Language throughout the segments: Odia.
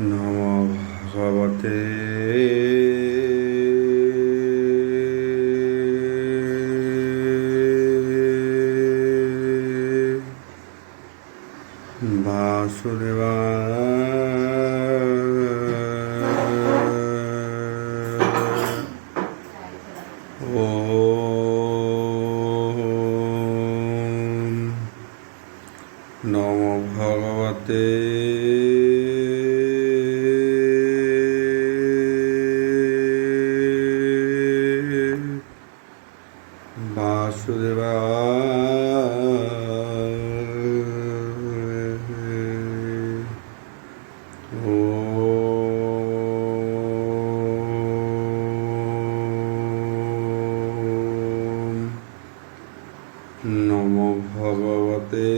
নমো ভগবতে বাসুদেবায়। ওম নমো ভগবতে বাসুদেবায়। ওম নমো ভগবতে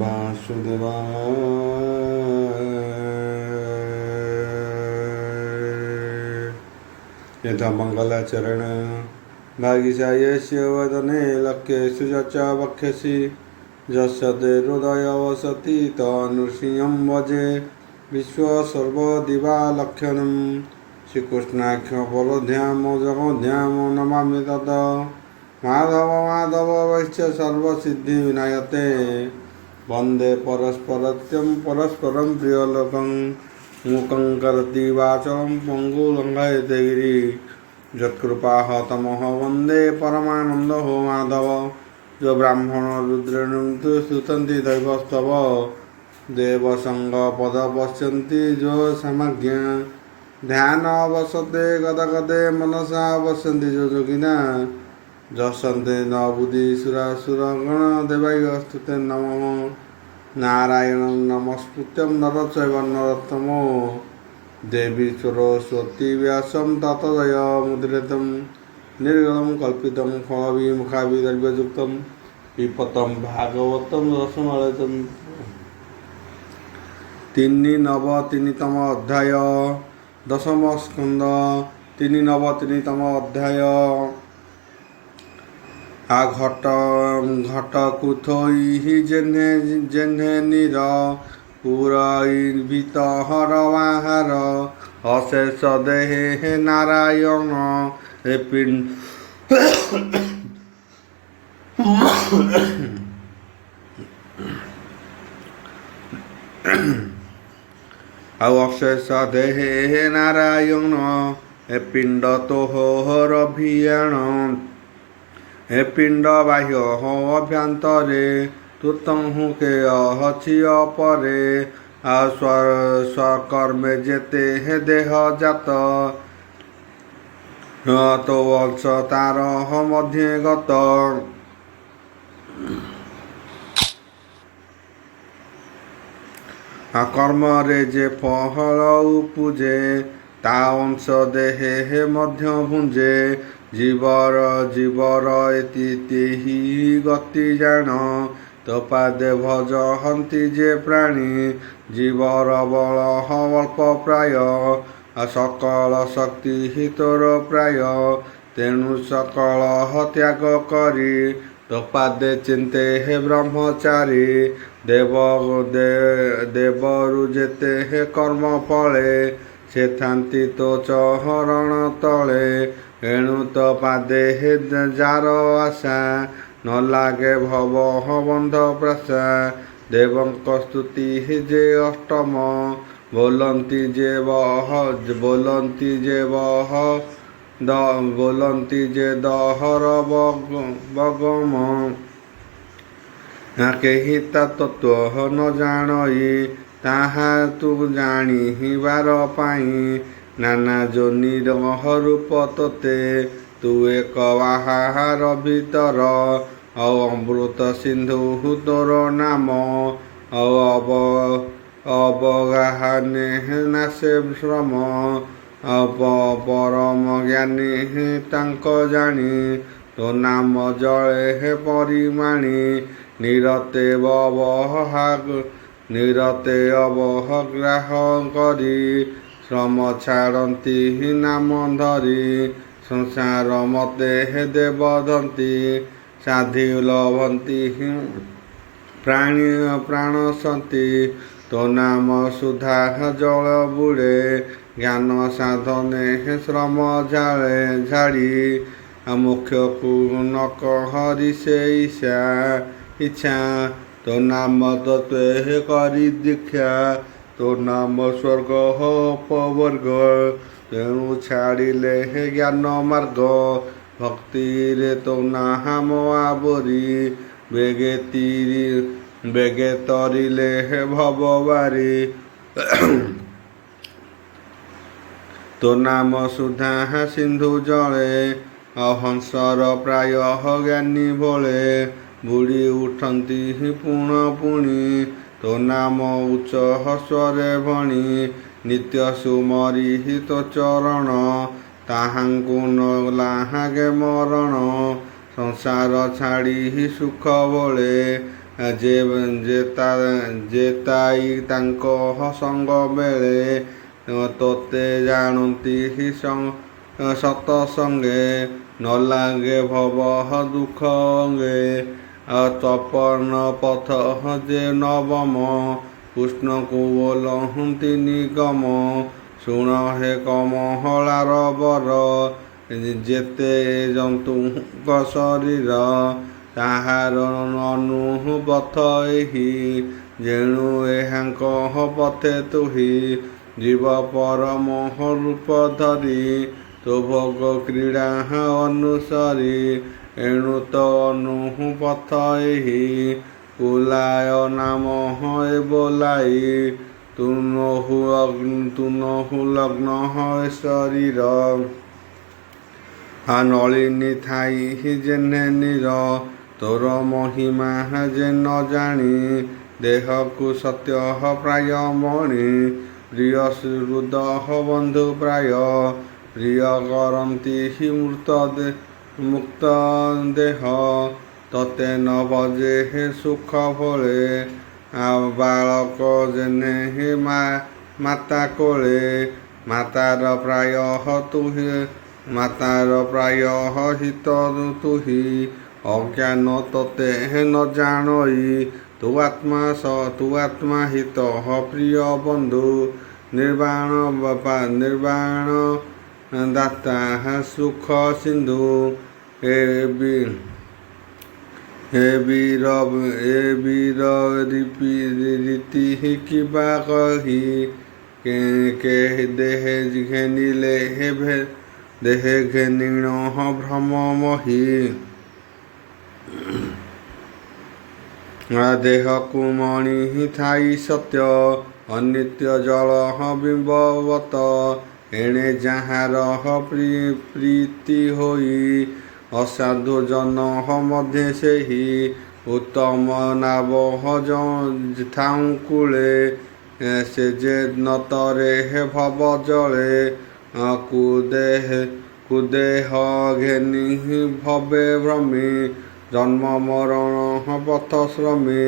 वासुदेवाय। यथा मंगलाचरण भागिशायस्य वदने लक्ष्येषु च वक्ष्यसि यस्य ते हृदय वसति तनृसिंहं भजे विश्वसर्वदिवालक्षणं श्रीकृष्णाख्य परध्यामो जगध्यामो नमामि तत् माधव माधव वैश्य सर्वसिद्धिविनायते वन्दे परस्परत्यं परस्परं प्रियलोकं मूकं करोति वाचं पङ्गुलङ्घयते गिरिं यत्कृपाहतमः वन्दे परमानन्दो माधव जो ब्राह्मण रुद्रेण स्तुतन्ति दैवस्तव देवसंग पश्यन्ति जो समज्ञ ध्यान वसते गदगदे मनसा वसन्ति जो जोगिना जसन्ते न बुद्धिसुरासुरगण देवैस्तुते नमः नारायणं नमस्कृत्यं नरचैव नरोत्तमो देवी सरस्वती व्यासं ततो जयमुदीरयं निर्गलं कल्पितं फलविमुखाभिद्रव्ययुक्तं पिबतं भागवतं रसमलयं। 393তম অধ্যায় দশম স্কন্ধ 393তম অধ্যায় ঘট কুথৈ জেনে জেনে নির পুরৈর্ভীত হরবাহার অশেষ দেহে নারায়ণ পিণ্ড ଆଉ ଅଶେଷ ଦେହେ ନାରାୟଣ ଏ ପିଣ୍ଡ ତୋହର ଭିଆଣ ଏ ପିଣ୍ଡ ବାହ୍ୟ ଅଭ୍ୟନ୍ତରେ ତୁତହୁ କେ ଅଛି ଅପରେ ଆଉ ସ୍ୱକର୍ମେ ଯେତେ ଦେହ ଜାତ ତ ଅଂଶ ତାର ମଧ୍ୟ ଗତ কর্মরে যে ফল উপজে তা অংশ দেহে মধ্য ভুঞ্জে জীবর এতিহি গতি জাণ তোপাদে ভজ হন্তি যে প্রাণী জীবর বল অল্প প্রায় সকল শক্তি হিতর প্রায় তেণু সকল ত্যাগ করি তোপাদে চিন্তে হে ব্রহ্মচারী দেবরু যেতে হে কর্ম ফলে সে থান্তি তো চহରଣ তଳେ ଏଣୁ ତ ପାଦେ ହେ ଯାର ଆଶା ନ ଲାଗେ ଭବ ବନ୍ଧ ପ୍ରାସା ଦେବଙ୍କ ସ୍ତୁତି ଯେ ଅଷ୍ଟମ ବୋଲନ୍ତି ଯେ ଦହର ବଗମ କେହି ତା ତତ୍ତ୍ୱ ନ ଜାଣଇ ତାହା ତୁ ଜାଣିବାର ପାଇଁ ନାନା ଯୋନିର ରୂପ ତୋତେ ତୁ ଏକ ଆହାର ଭିତର ଆଉ ଅମୃତ ସିନ୍ଧୁ ତୋର ନାମ ଆଉ ଅବଗାହନେ ନାଶେ ଶ୍ରମ ପରମ ଜ୍ଞାନୀ ତାଙ୍କ ଜାଣି ତୋ ନାମ ଜଳେ ପରିମାଣି ନିରତେ ଅବଗ୍ରାହ କରି ଶ୍ରମ ଛାଡ଼ନ୍ତି ନାମ ଧରି ସଂସାର ମତେ ଦେବଧନ୍ତି ସାଧି ଲଭନ୍ତି ପ୍ରାଣ ସନ୍ତି। ତୋ ନାମ ସୁଧା ଜଳ ବୁଡ଼େ ଜ୍ଞାନ ସାଧନେ ଶ୍ରମ ଝାଡ଼ି। ମୁଖ୍ୟକୁ ନକ ହରି ସେ ଇଚ୍ଛା ତୋ ନାମ ତତ୍ତ୍ୱେ କରି ଦୀକ୍ଷା। ତୋ ନାମ ସ୍ୱର୍ଗ ଅପବର୍ଗ ତେଣୁ ଛାଡ଼ିଲେ ଜ୍ଞାନ ମାର୍ଗ। ଭକ୍ତିରେ ତୋ ନାମ ଆବୋରି ବେଗେ ତରିଲେ ଭବବାରି। ତୋ ନାମ ସୁଧା ସିନ୍ଧୁ ଜଳେ ହଂସର ପ୍ରାୟ ଜ୍ଞାନୀ ଭଳେ ବୁଡ଼ି ଉଠନ୍ତି ପୁଣି। ତୋ ନାମ ଉଚ୍ଚ ସ୍ୱରେ ଭଣି ନିତ୍ୟ ସୁମରି ତୋ ଚରଣ ତାହାଙ୍କୁ ନ ଲାଗେ ମରଣ। ସଂସାର ଛାଡ଼ି ସୁଖ ବଳେ ଯେତାଇ ତାଙ୍କ ସଙ୍ଗ ମେଳେ। ତୋତେ ଜାଣନ୍ତି ସତସଙ୍ଗେ ନ ଲାଗେ ଭବ ଦୁଃଖ ଅଙ୍ଗେ। ତପନ ପଥ ଯେ ନବମ କୃଷ୍ଣଙ୍କୁ ବୋଲନ୍ତି ନିଗମ। ଶୁଣ ହେ କମଳାର ବର ଯେତେ ଜନ୍ତୁଙ୍କ ଶରୀର ତାହାର ଅନୁପଥ ଏହି। ଯେଣୁ ଏହାଙ୍କ ପଥେ ତୁହି ଜୀବ ପରମ ରୂପ ଧରି। ତୋ ଭୋଗ କ୍ରୀଡ଼ା ଅନୁସରି ଏଣୁ ତ ଅନୁପଥ ଏହି। କୁଲାୟ ନାମ ବୋଲାଇ ତୁ ନୋହୁ ଲଗ୍ନ ଶରୀର। ନଳିନୀ ଥାଇ ଯେହ୍ନେ ନୀର ତୋର ମହିମା ଯେ ନ ଜାଣି। ଦେହକୁ ସତ୍ୟ ପ୍ରାୟ ମଣି ପ୍ରିୟ ହୃଦ ବନ୍ଧୁ ପ୍ରାୟ। ପ୍ରିୟ କରନ୍ତି ମୁକ୍ତ ଦେହ ତତେ ନ ଭଜେ ସୁଖ ଫଳେ। ବାଳକ ଯେହ୍ନେ ମାତା କୋଳେ ମାତାର ପ୍ରାୟ ହିତ ତୁହି। ଅଜ୍ଞାନ ତତେ ନ ଜାଣଇ ତୁ ଆତ୍ମା ହିତ ପ୍ରିୟ ବନ୍ଧୁ। ନିର୍ବାଣ ଦାତା ସୁଖ ସିନ୍ଧୁ। ଏ ବୀର ରୀତି କିବା କହି କେ ଦେହେ ଘେନିଲେ ଦେହେ ଘେନିଣ ଭ୍ରମ ମହି। ଦେହକୁ ମଣି ଥାଇ ସତ୍ୟ ଅନିତ୍ୟ ଜଳ ବିମ୍ବବତ। ଏଣେ ଯାହାର ପ୍ରୀତି ହୋଇ ଅସାଧୁ ଜନ ମଧ୍ୟେ ସେହି। ଉତ୍ତମ ନାବ ଥାଉଁ କୂଳେ ସେ ଯେ ନତରେ ଭବ ଜଳେ। କୁଦେହ ଘେନି ଭବେ ଭ୍ରମି ଜନ୍ମ ମରଣ ପଥ ଶ୍ରମୀ।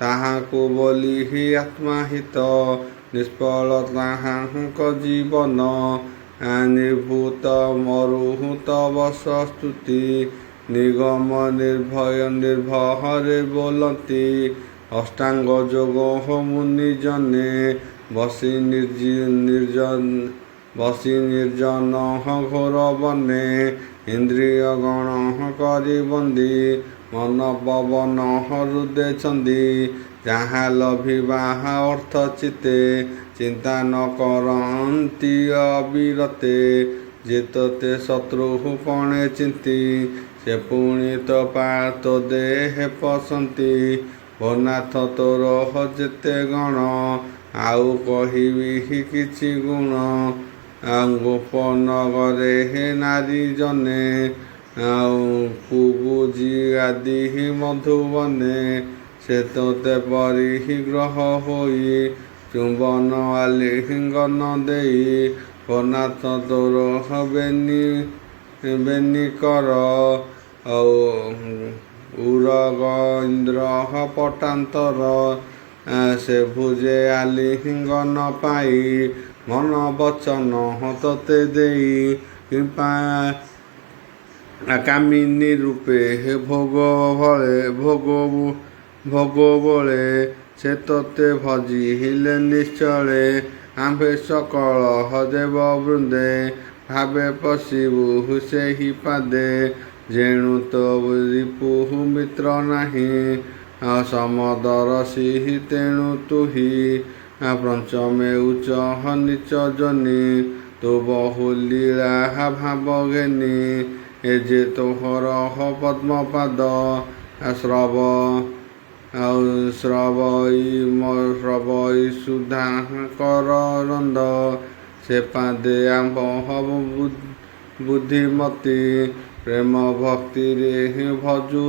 ତାହାଙ୍କୁ ବୋଲି ଆତ୍ମାହିତ ନିଷ୍ଫଳ ତାହାଙ୍କ ଜୀବନ। ନିଭୃତ ମରୁ ତବ ସ୍ତୁତି ନିଗମ ନିର୍ଭୟରେ ବୋଲନ୍ତି। ଅଷ୍ଟାଙ୍ଗ ଯୋଗ ମୁନି ଜନେ ବସି ନିର୍ଜନ ଘୋର ବନେ। ଇନ୍ଦ୍ରିୟ ଗଣ କରି ବନ୍ଦୀ ମନ ପବନ ହୃଦେ ଛନ୍ଦି। ଯାହା ଲଭିବା ଅର୍ଥ ଚିତ୍ତେ ଚିନ୍ତା ନ କରନ୍ତି ଅବିରତେ। ଯେ ତୋତେ ଶତ୍ରୁ ପଣେ ଚିନ୍ତି ସେ ପୁଣି ତୋ ଦେହେ ପଶନ୍ତି। ଓ ନାଥ ତୋର ଯେତେ ଗଣ ଆଉ କହିବି କିଛି ଗୁଣ। ଗୋପନଗରେ ନାରୀ ଜନେ କୁବୁଝି ଆଦି ମଧୁବନେ। ସେ ତୋତେ ପରିଗ୍ରହ ହୋଇ ଚୁମ୍ବନ ଆଲିଙ୍ଗନ ଦେଇ। ଓ ନାଥ ତୋର ବେନି କର ଉରଗ ଇନ୍ଦ୍ର ପଟାନ୍ତର। ସେ ଭୁଜେ ଆଲିଙ୍ଗନ ପାଇ ମନ ବଚନ ତୋତେ ଦେଇ। କାମିନୀ ରୂପେ ଭୋଗ ବଳେ ସେ ତୋତେ ଭଜିଲେ ନିଶ୍ଚଳେ ଆମ୍ଭେ ସକଳ ଦେବ ବୃନ୍ଦେ ଭାବେ ପଶିବୁ ସେହି ପାଦେ ଯେଣୁ ତୋ ରିପୁ ମିତ୍ର ନାହିଁ ସମଦରସି ତେଣୁ ତୁହି ପଞ୍ଚମେ ଉଚ୍ଚ ନିଚ ଜନି ତୁ ବହୁ ଲୀଳା ଭାବ ଘେନି ଏ ଯେ ତୋହର ପଦ୍ମପାଦ ଶ୍ରବଇ ସୁଧା କର ନନ୍ଦ ସେ ପାଦେ ଆମ୍ଭ ହବ ବୁଦ୍ଧିମତୀ ପ୍ରେମ ଭକ୍ତିରେ ଭଜୁ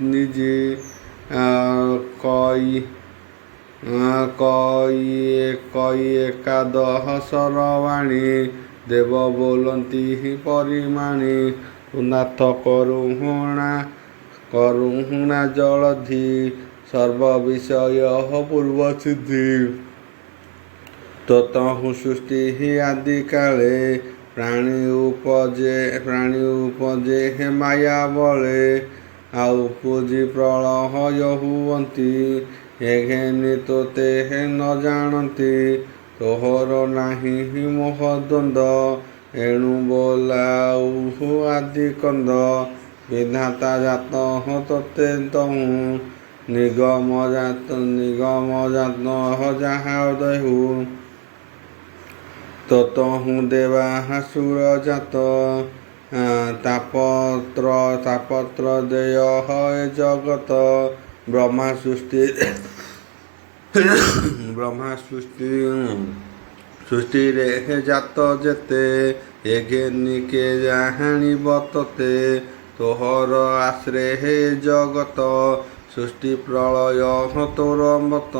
ନିଜେ କଇ ଏକାଦଶର ବାଣୀ ଦେବ ବୋଲନ୍ତି ପରିମାଣୀ ନାଥ କରୁହୁଣା ଜଳଧି ସର୍ବ ବିଷୟ ପୂର୍ବ ସିଦ୍ଧି ତୋତହୁ ସୃଷ୍ଟି ଆଦି କାଳେ ପ୍ରାଣୀ ଉପଜେ ମାୟା ବଳେ ଆଉ ପୁଜି ପ୍ରଳୟ ହୁଅନ୍ତି ଏ ଘେନି ତୋତେ ନ ଜାଣନ୍ତି ତୋହର ନାହିଁ ମୋହ ଦ୍ୱନ୍ଦ ଏଣୁ ବୋଲାଉ ଆଦି କନ୍ଦ ବିଧାତା ଜାତ ତୋତେ ଦହୁ ନିଗମ ଜାତ ଯାହା ଦେହୁ ତୋତହୁ ଦେବା ସୁରଜାତ ତାପତ୍ର ଦେୟ ଏ ଜଗତ ବ୍ରହ୍ମା ସୃଷ୍ଟିରେ ଜାତ ଯେତେ ଏ ଘେନିକେ ଜାଣିବ ତୋତେ ତୋହର ଆଶ୍ରେ ହେ ଜଗତ ସୃଷ୍ଟି ପ୍ରଳୟ ତୋର ମତ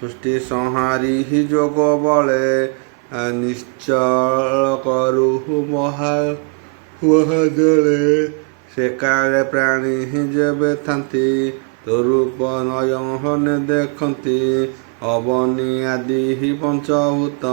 ସୃଷ୍ଟି ସଂହାରି ଯୋଗ ବଳେ ନିଶ୍ଚଳ କରୁ ମହାଜଳେ ସେ କାଳେ ପ୍ରାଣୀ ଯେବେ ଥାନ୍ତି ତୋ ରୂପ ନୟନ ଦେଖନ୍ତି ଅବନୀ ଆଦି ପଞ୍ଚଭୂତ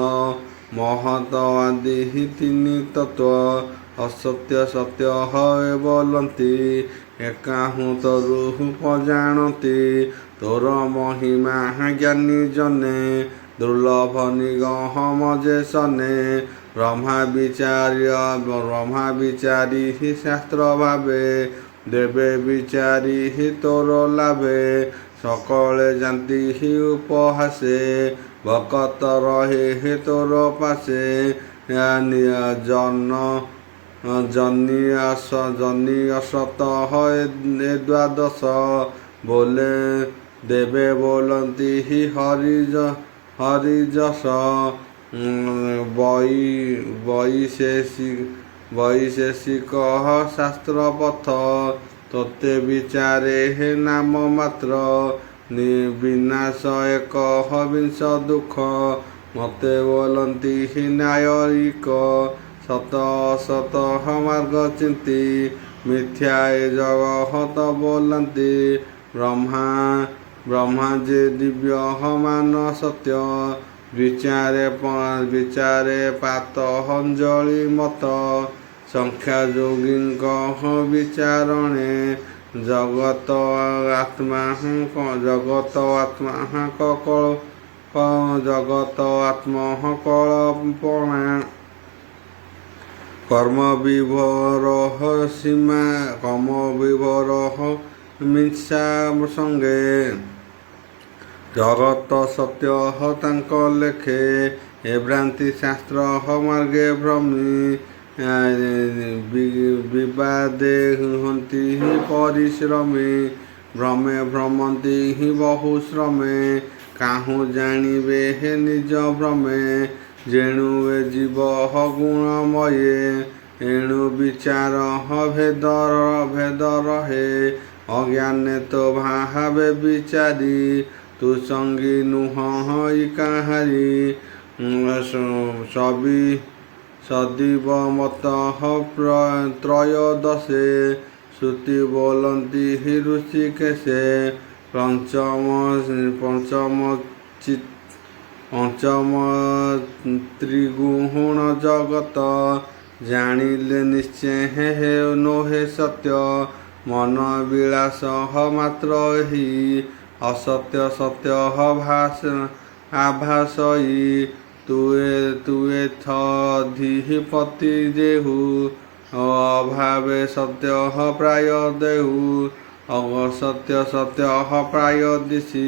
ମହତ ଆଦି ତିନି ତତ୍ତ୍ୱ ଅସତ୍ୟ ସତ୍ୟ ହଏ ବୋଲନ୍ତି ଏକାହୁ ତୋ ଜାଣନ୍ତି ତୋର ମହିମା ଜ୍ଞାନୀ ଜନେ ଦୁର୍ଲଭ ନିଗମ ଯେ ସନେ ବ୍ରହ୍ମା ବିଚାରି ଶାସ୍ତ୍ର ଭାବେ ଦେବେ ବିଚାରି ତୋର ଲାଭେ ସକଳେ ଜାନ୍ତି ଉପହାସେ ଭକତ ରହେ ତୋର ପାଶେ ଜନି ଅସତ ହଏ ଦ୍ୱାଦଶ ବୋଲେ ଦେବେ ବୋଲନ୍ତି ହରିଯଶ ବୈଶେଷିକ ଶାସ୍ତ୍ର ପଥ ତୋତେ ବିଚାରେ ନାମ ମାତ୍ର ବିନାଶ ଏକ ବିଂଶ ଦୁଃଖ ମତେ ବୋଲନ୍ତି ନ୍ୟାୟିକ ସତ ଅସତ ମାର୍ଗ ଚିନ୍ତି ମିଥ୍ୟା ଏ ଜଗତ ବୋଲନ୍ତି ବ୍ରହ୍ମା ଯେ ଦିବ୍ୟ ମାନ ସତ୍ୟ ବିଚାରେ ପାତ ଅଞ୍ଜଳି ମତ ସଂଖ୍ୟା ଯୋଗୀଙ୍କ ବିଚାରଣେ ଜଗତ ଆତ୍ମା କଳପଣା କର୍ମ ବିଭର ମିଂସା ସଙ୍ଗେ ଜଗତ ସତ୍ୟ ତାଙ୍କ ଲେଖେ ଏ ଭ୍ରାନ୍ତି ଶାସ୍ତ୍ର ମାର୍ଗେ ଭ୍ରମୀ ବିବାଦେ ହୁଅନ୍ତି ପରିଶ୍ରମୀ ଭ୍ରମେ ଭ୍ରମନ୍ତି ବହୁ ଶ୍ରମେ କାହୁଁ ଜାଣିବେ ନିଜ ଭ୍ରମେ ଯେଣୁ ଏ ଜୀବ ଗୁଣମୟେ ଏଣୁ ବିଚାର ଭେଦ ରହେ ଅଜ୍ଞାନେ ତ ଭାବେ ବିଚାରି ତୁ ସଙ୍ଗୀ ନୁହଁ କାହାରି ସଦୀବ ମତ ତ୍ରୟୋଦଶେ ଶ୍ରୁତି ବୋଲନ୍ତି ଋଷିକେଶେ ପଞ୍ଚମ ପଞ୍ଚମ ତ୍ରିଗୁଣ ଜଗତ ଜାଣିଲେ ନିଶ୍ଚୟ ହେ ନୋହେ ସତ୍ୟ ମନ ବିଳାସ ମାତ୍ର ଏହି ଅସତ୍ୟ ସତ୍ୟ ଆଭାସଇ ତୁଏ ଧିପତି ଯେହୁ ଅଭାବେ ସତ୍ୟ ପ୍ରାୟ ଦେହୁ ଅସତ୍ୟ ସତ୍ୟ ପ୍ରାୟ ଦିଶି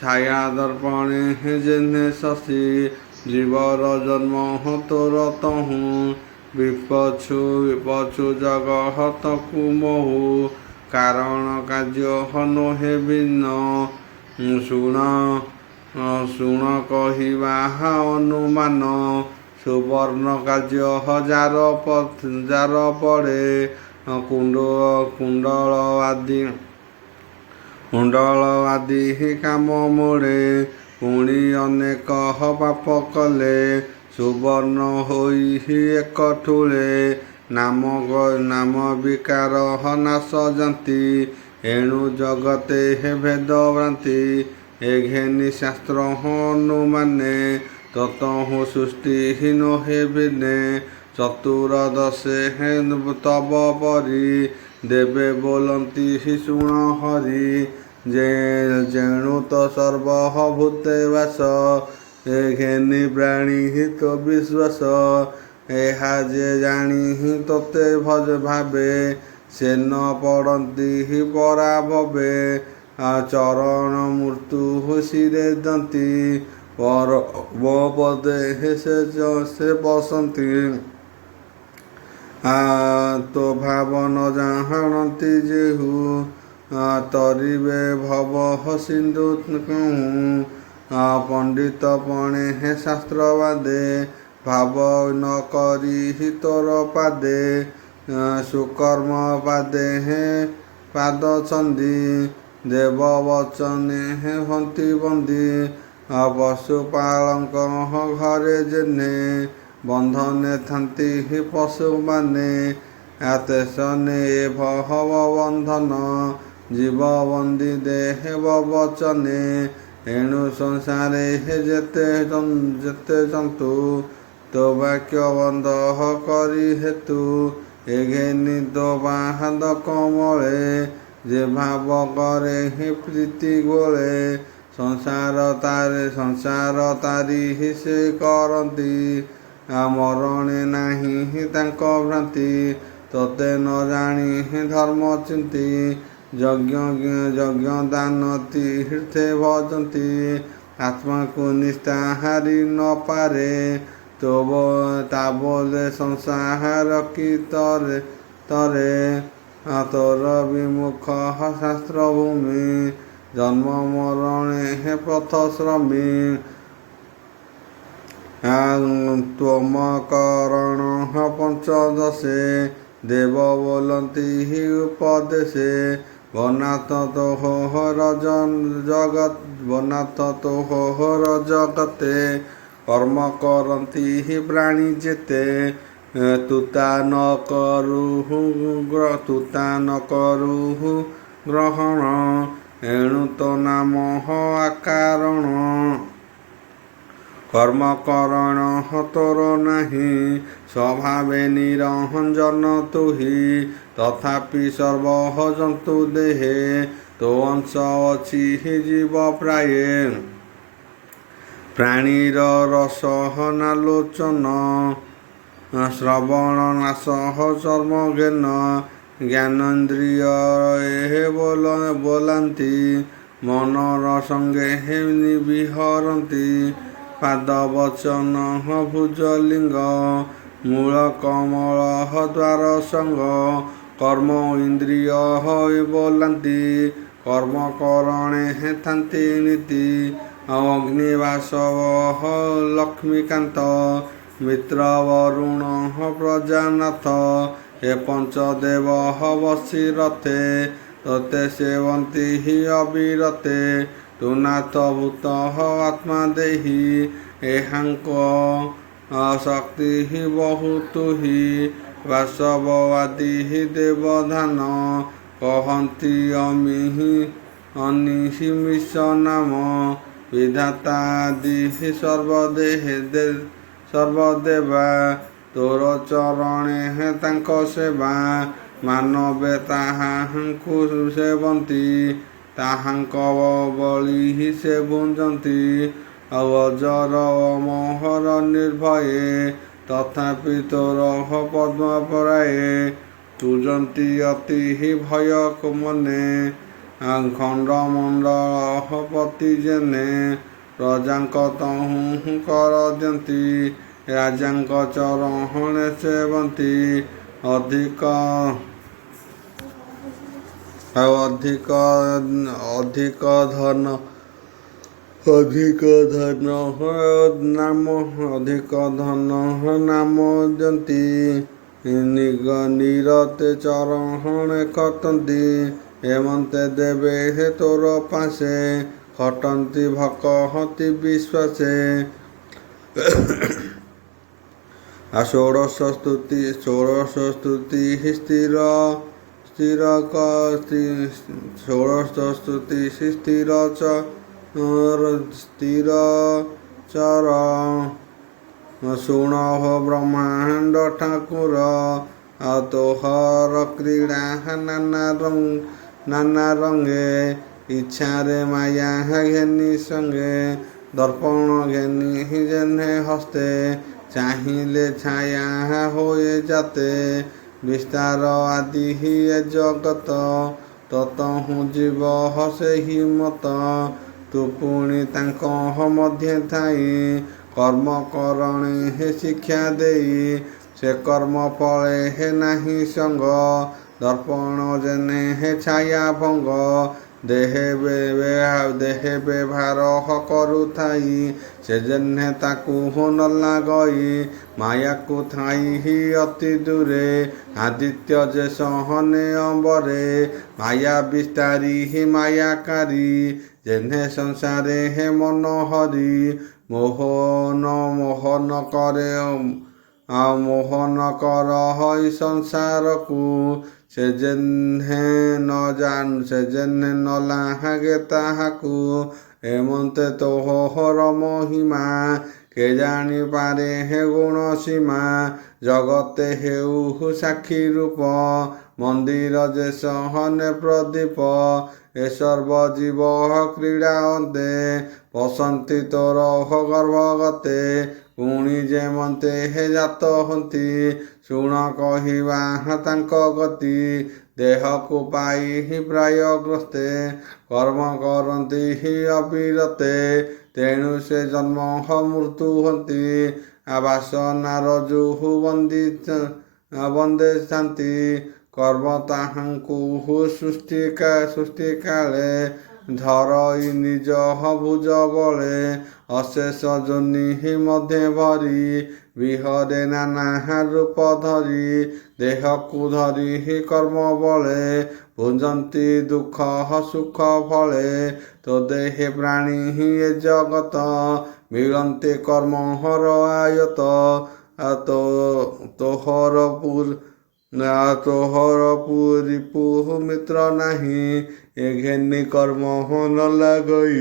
ଛାୟା ଦର୍ପଣେ ଯେନେ ଶଶି ଜୀବର ଜନ୍ମ ତୋର ତହୁଁ ବିପଛୁ ଜଗତକୁ ମୋହୁ କାରଣ କାର୍ଯ୍ୟ ନୋହେ ଭିନ୍ନ ଶୁଣ କହିବା ଅନୁମାନ ସୁବର୍ଣ୍ଣ କାର୍ଯ୍ୟ ଯାର ପଡ଼େ କୁଣ୍ଡଳ ଆଦି କାମ ମୋଡ଼େ ପୁଣି ଅନେକ ପାପ କଲେ ସୁବର୍ଣ୍ଣ ହୋଇ ଏକ ଠୁଳେ ନାମ ବିକାର ନାଶ ଯାନ୍ତି ଏଣୁ ଜଗତେ ଭେଦ ଭ୍ରାନ୍ତି ଘେନି ଶାସ୍ତ୍ର ଅନୁମାନେ ତତଃ ସୃଷ୍ଟି ନୋହେ ଭିନେ ଚତୁର୍ଦଶେ ତବ ପରି ଦେବେ ବୋଲନ୍ତି ଶୁଣ ହରି ଯେଣୁ ତ ସର୍ବଭୂତେ ବାସ ଘେନି ପ୍ରାଣୀ ତ ବିଶ୍ୱାସ ଏହା ଯେ ଜାଣି ତୋତେ ଭାବେ ସେ ନ ପଡ଼ନ୍ତି ପରା ଭବେ ଚରଣ ମୃତ୍ୟୁ ଶିରେ ଦନ୍ତି ପଦେ ସେ ବସନ୍ତି ତୋ ଭାବ ନ ଜାଣନ୍ତି ଯେହୁ ତରିବେ ଭବ ସିନ୍ଧୁ କହୁଁ ପଣ୍ଡିତ ପଣେ ଶାସ୍ତ୍ରବାଦେ ଭାବ ନ କରି ତୋର ପାଦେ ସୁକର୍ମ ପାଦେ ପାଦ ଛନ୍ଦି ଦେବ ବଚନେ ହନ୍ତି ବନ୍ଦି ପଶୁପାଳଙ୍କ ଘରେ ଯେନେ ବନ୍ଧନେ ଥାନ୍ତି ପଶୁମାନେ ତେସନେ ଭବ ବନ୍ଧନ ଜୀବ ବନ୍ଦୀ ଦେହ ବଚନେ ଏଣୁ ସଂସାରେ ଯେତେ ଜନ୍ତୁ ତୋ ବାକ୍ୟ ବନ୍ଧ କରି ହେତୁ ଘେନି ତୋ ବାହାଦ କମଳେ ଯେ ଭାବ କରେ ପ୍ରୀତି ଗୋଳେ ସଂସାର ତାରି ସେ କରନ୍ତି ମରଣେ ନାହିଁ ତାଙ୍କ ଭ୍ରାନ୍ତି ତୋତେ ନ ଜାଣି ଧର୍ମ ଚିନ୍ତି ଯଜ୍ଞ ଦାନ ତୀର୍ଥେ ଭଜନ୍ତି ଆତ୍ମାକୁ ନିଷ୍ଠା ହାରି ନ ପାରେ ତା ବୋଲେ ସଂସାର କି ତରେ ତୋର ବିମୁଖ ଶାସ୍ତ୍ର ଭୂମି ଜନ୍ମ ମରଣେ ପଥ ଶ୍ରମୀ ତ୍ୱମକରଣ ପଞ୍ଚଦଶେ ଦେବ ବୋଲନ୍ତି ଉପଦେଶେ ବନାଥ ତୋହର ଜଗତେ କର୍ମ କରନ୍ତି ପ୍ରାଣୀ ଯେତେ ତୁତା ନ କରୁହୁ ଗ୍ରହଣ ଏଣୁ ତ ନାମ ଆକାରଣ କର୍ମ କରଣ ତୋର ନାହିଁ ସ୍ୱଭାବେ ନିରଞ୍ଜନ ତୁହି ତଥାପି ସର୍ବ ଜନ୍ତୁ ଦେହେ ତୋ ଅଂଶ ଅଛି ଜୀବ ପ୍ରାୟେ ପ୍ରାଣୀର ରସ ନାଲୋଚନ ଶ୍ରବଣ ନାଶ ଚର୍ମ ଜ୍ଞାନେନ୍ଦ୍ରିୟ ବୋଲାନ୍ତି ମନର ସଙ୍ଗେ ବିହରନ୍ତି ପାଦ ବଚନ ଭୁଜଲିଙ୍ଗ ମୂଳ କମଳ ଦ୍ୱାର ସଙ୍ଗ କର୍ମ ଇନ୍ଦ୍ରିୟ ବୋଲାନ୍ତି କର୍ମ କରଣେ ଥାନ୍ତି ନୀତି ଅଗ୍ନିବାସବ ଲକ୍ଷ୍ମୀକାନ୍ତ ମିତ୍ର ବରୁଣ ପ୍ରଜାନାଥ ଏ ପଞ୍ଚଦେବ ବସି ରଥେ ତୋତେ ସେବନ୍ତି ଅବିରତେ ତୁ ନାଥ ଭୂତ ଆତ୍ମା ଦେହି ଏହାଙ୍କ ଶକ୍ତି ବହୁତ ହି ବାସବ ଆଦି ଦେବଧାନ କହନ୍ତି ଅନିହି ମିଶ ନାମ ବିଧାତାଦି ସର୍ବଦେବା ତୋର ଚରଣେ ତାଙ୍କ ସେବା ମାନବେ ତାହାଙ୍କୁ ସେବନ୍ତି ତାହାଙ୍କ ବଳି ସେ ଭୁଞ୍ଜନ୍ତି ଆଉ ଅଜର ଅମହର ନିର୍ଭୟେ ତଥାପି ତୋର ପଦ୍ମ ପରାଏ ତୁଜନ୍ତି ଅତି ଭୟ ମନେ ଖଣ୍ଡମଣ୍ଡଳପତି ଜେନେ ପ୍ରଜାଙ୍କ ତହୁଁ କର ଦିଅନ୍ତି ରାଜାଙ୍କ ଚରଣେ ସେବନ୍ତି ଅଧିକ ଧନ ନାମ ଦିଅନ୍ତି ନିରତେ ଚରଣେ ଖଟନ୍ତି ହେମନ୍ତେ ଦେବେ ତୋର ପାଶେ ଖଟନ୍ତି ଭକହତି ବିଶ୍ୱାସେ ଷୋଡ଼ଶ ସ୍ତୁତି ସ୍ଥିର ଚର ଶୁଣ ହୋ ବ୍ରହ୍ମାଣ୍ଡ ଠାକୁର ଆଉ ତୋହର କ୍ରୀଡ଼ା ନାନା ରଙ୍ଗେ ଇଚ୍ଛାରେ ମାୟା ଘେନି ସଙ୍ଗେ ଦର୍ପଣ ଘେନି ଜେନେ ହସ୍ତେ ଚାହିଁଲେ ଛାୟା ହୋଏ ଯାତେ ବିସ୍ତାର ଆଦି ଏ ଜଗତ ତତହୁଁ ଜୀବ ସେହି ମତ ତୁ ପୁଣି ତାଙ୍କ ମଧ୍ୟରେ ଥାଇ କର୍ମ କରଣେ ଶିକ୍ଷା ଦେଇ ସେ କର୍ମ ଫଳେ ନାହିଁ ସଙ୍ଗ ଦର୍ପଣ ଜେନେ ଛାୟା ଭଙ୍ଗ ଦେହେ ବ୍ୟବହାର କରୁଥାଇ ସେ ଜେନେ ତାକୁ ନ ଲାଗଇ ମାୟାକୁ ଥାଇ ଅତି ଦୂରେ ଆଦିତ୍ୟ ଯେ ସହନେ ଅମ୍ବରେ ମାୟା ବିସ୍ତାରୀ ମାୟାକାରୀ ଜେନେ ସଂସାରେ ମନୋହରି ମୋହନ କର ହଇ ସଂସାରକୁ ସେ ଜେନେ ନ ଲାଗେ ତାହାକୁ ହେମନ୍ତେ ତୋହର ମହିମା କେ ଜାଣିପାରେ ଗୁଣ ସୀମା ଜଗତେ ହେଉ ସାକ୍ଷୀ ରୂପ ମନ୍ଦିର ଯେ ସହନେ ପ୍ରଦୀପ ଏ ସର୍ବ ଜୀବ କ୍ରୀଡ଼ା ଅନ୍ତେ ପଶନ୍ତି ତୋର ଗର୍ଭଗତେ ପୁଣି ଯେମନ୍ତେ ଜାତ ହନ୍ତି ଶୁଣ କହିବା ତାଙ୍କ ଗତି ଦେହକୁ ପାଇ ପ୍ରାୟ ଗ୍ରସ୍ତେ କର୍ମ କରନ୍ତି ଅବିରତେ ତେଣୁ ସେ ଜନ୍ମ ମୃତ୍ୟୁ ହନ୍ତି ବାସନାର ଜୁହୁ ବନ୍ଦେଥାନ୍ତି କର୍ମ ତାହାଙ୍କୁ ସୃଷ୍ଟି କାଳେ ଧରଇ ନିଜ ଭୁଜ ବଳେ ଅଶେଷ ଯୋନି ମଧ୍ୟ ଭରି ବିହରେ ନାନା ରୂପ ଧରି ଦେହକୁ ଧରି କର୍ମ ବଳେ ଭୁଞ୍ଜନ୍ତି ଦୁଃଖ ସୁଖ ଫଳେ ତୋ ଦେହେ ପ୍ରାଣୀ ଏ ଜଗତ ମିଳନ୍ତି କର୍ମହର ଆୟତ ତୋହର ପୁରୀ ମିତ୍ର ନାହିଁ ଏ ଘେନି କର୍ମ ନ ଲାଗଇ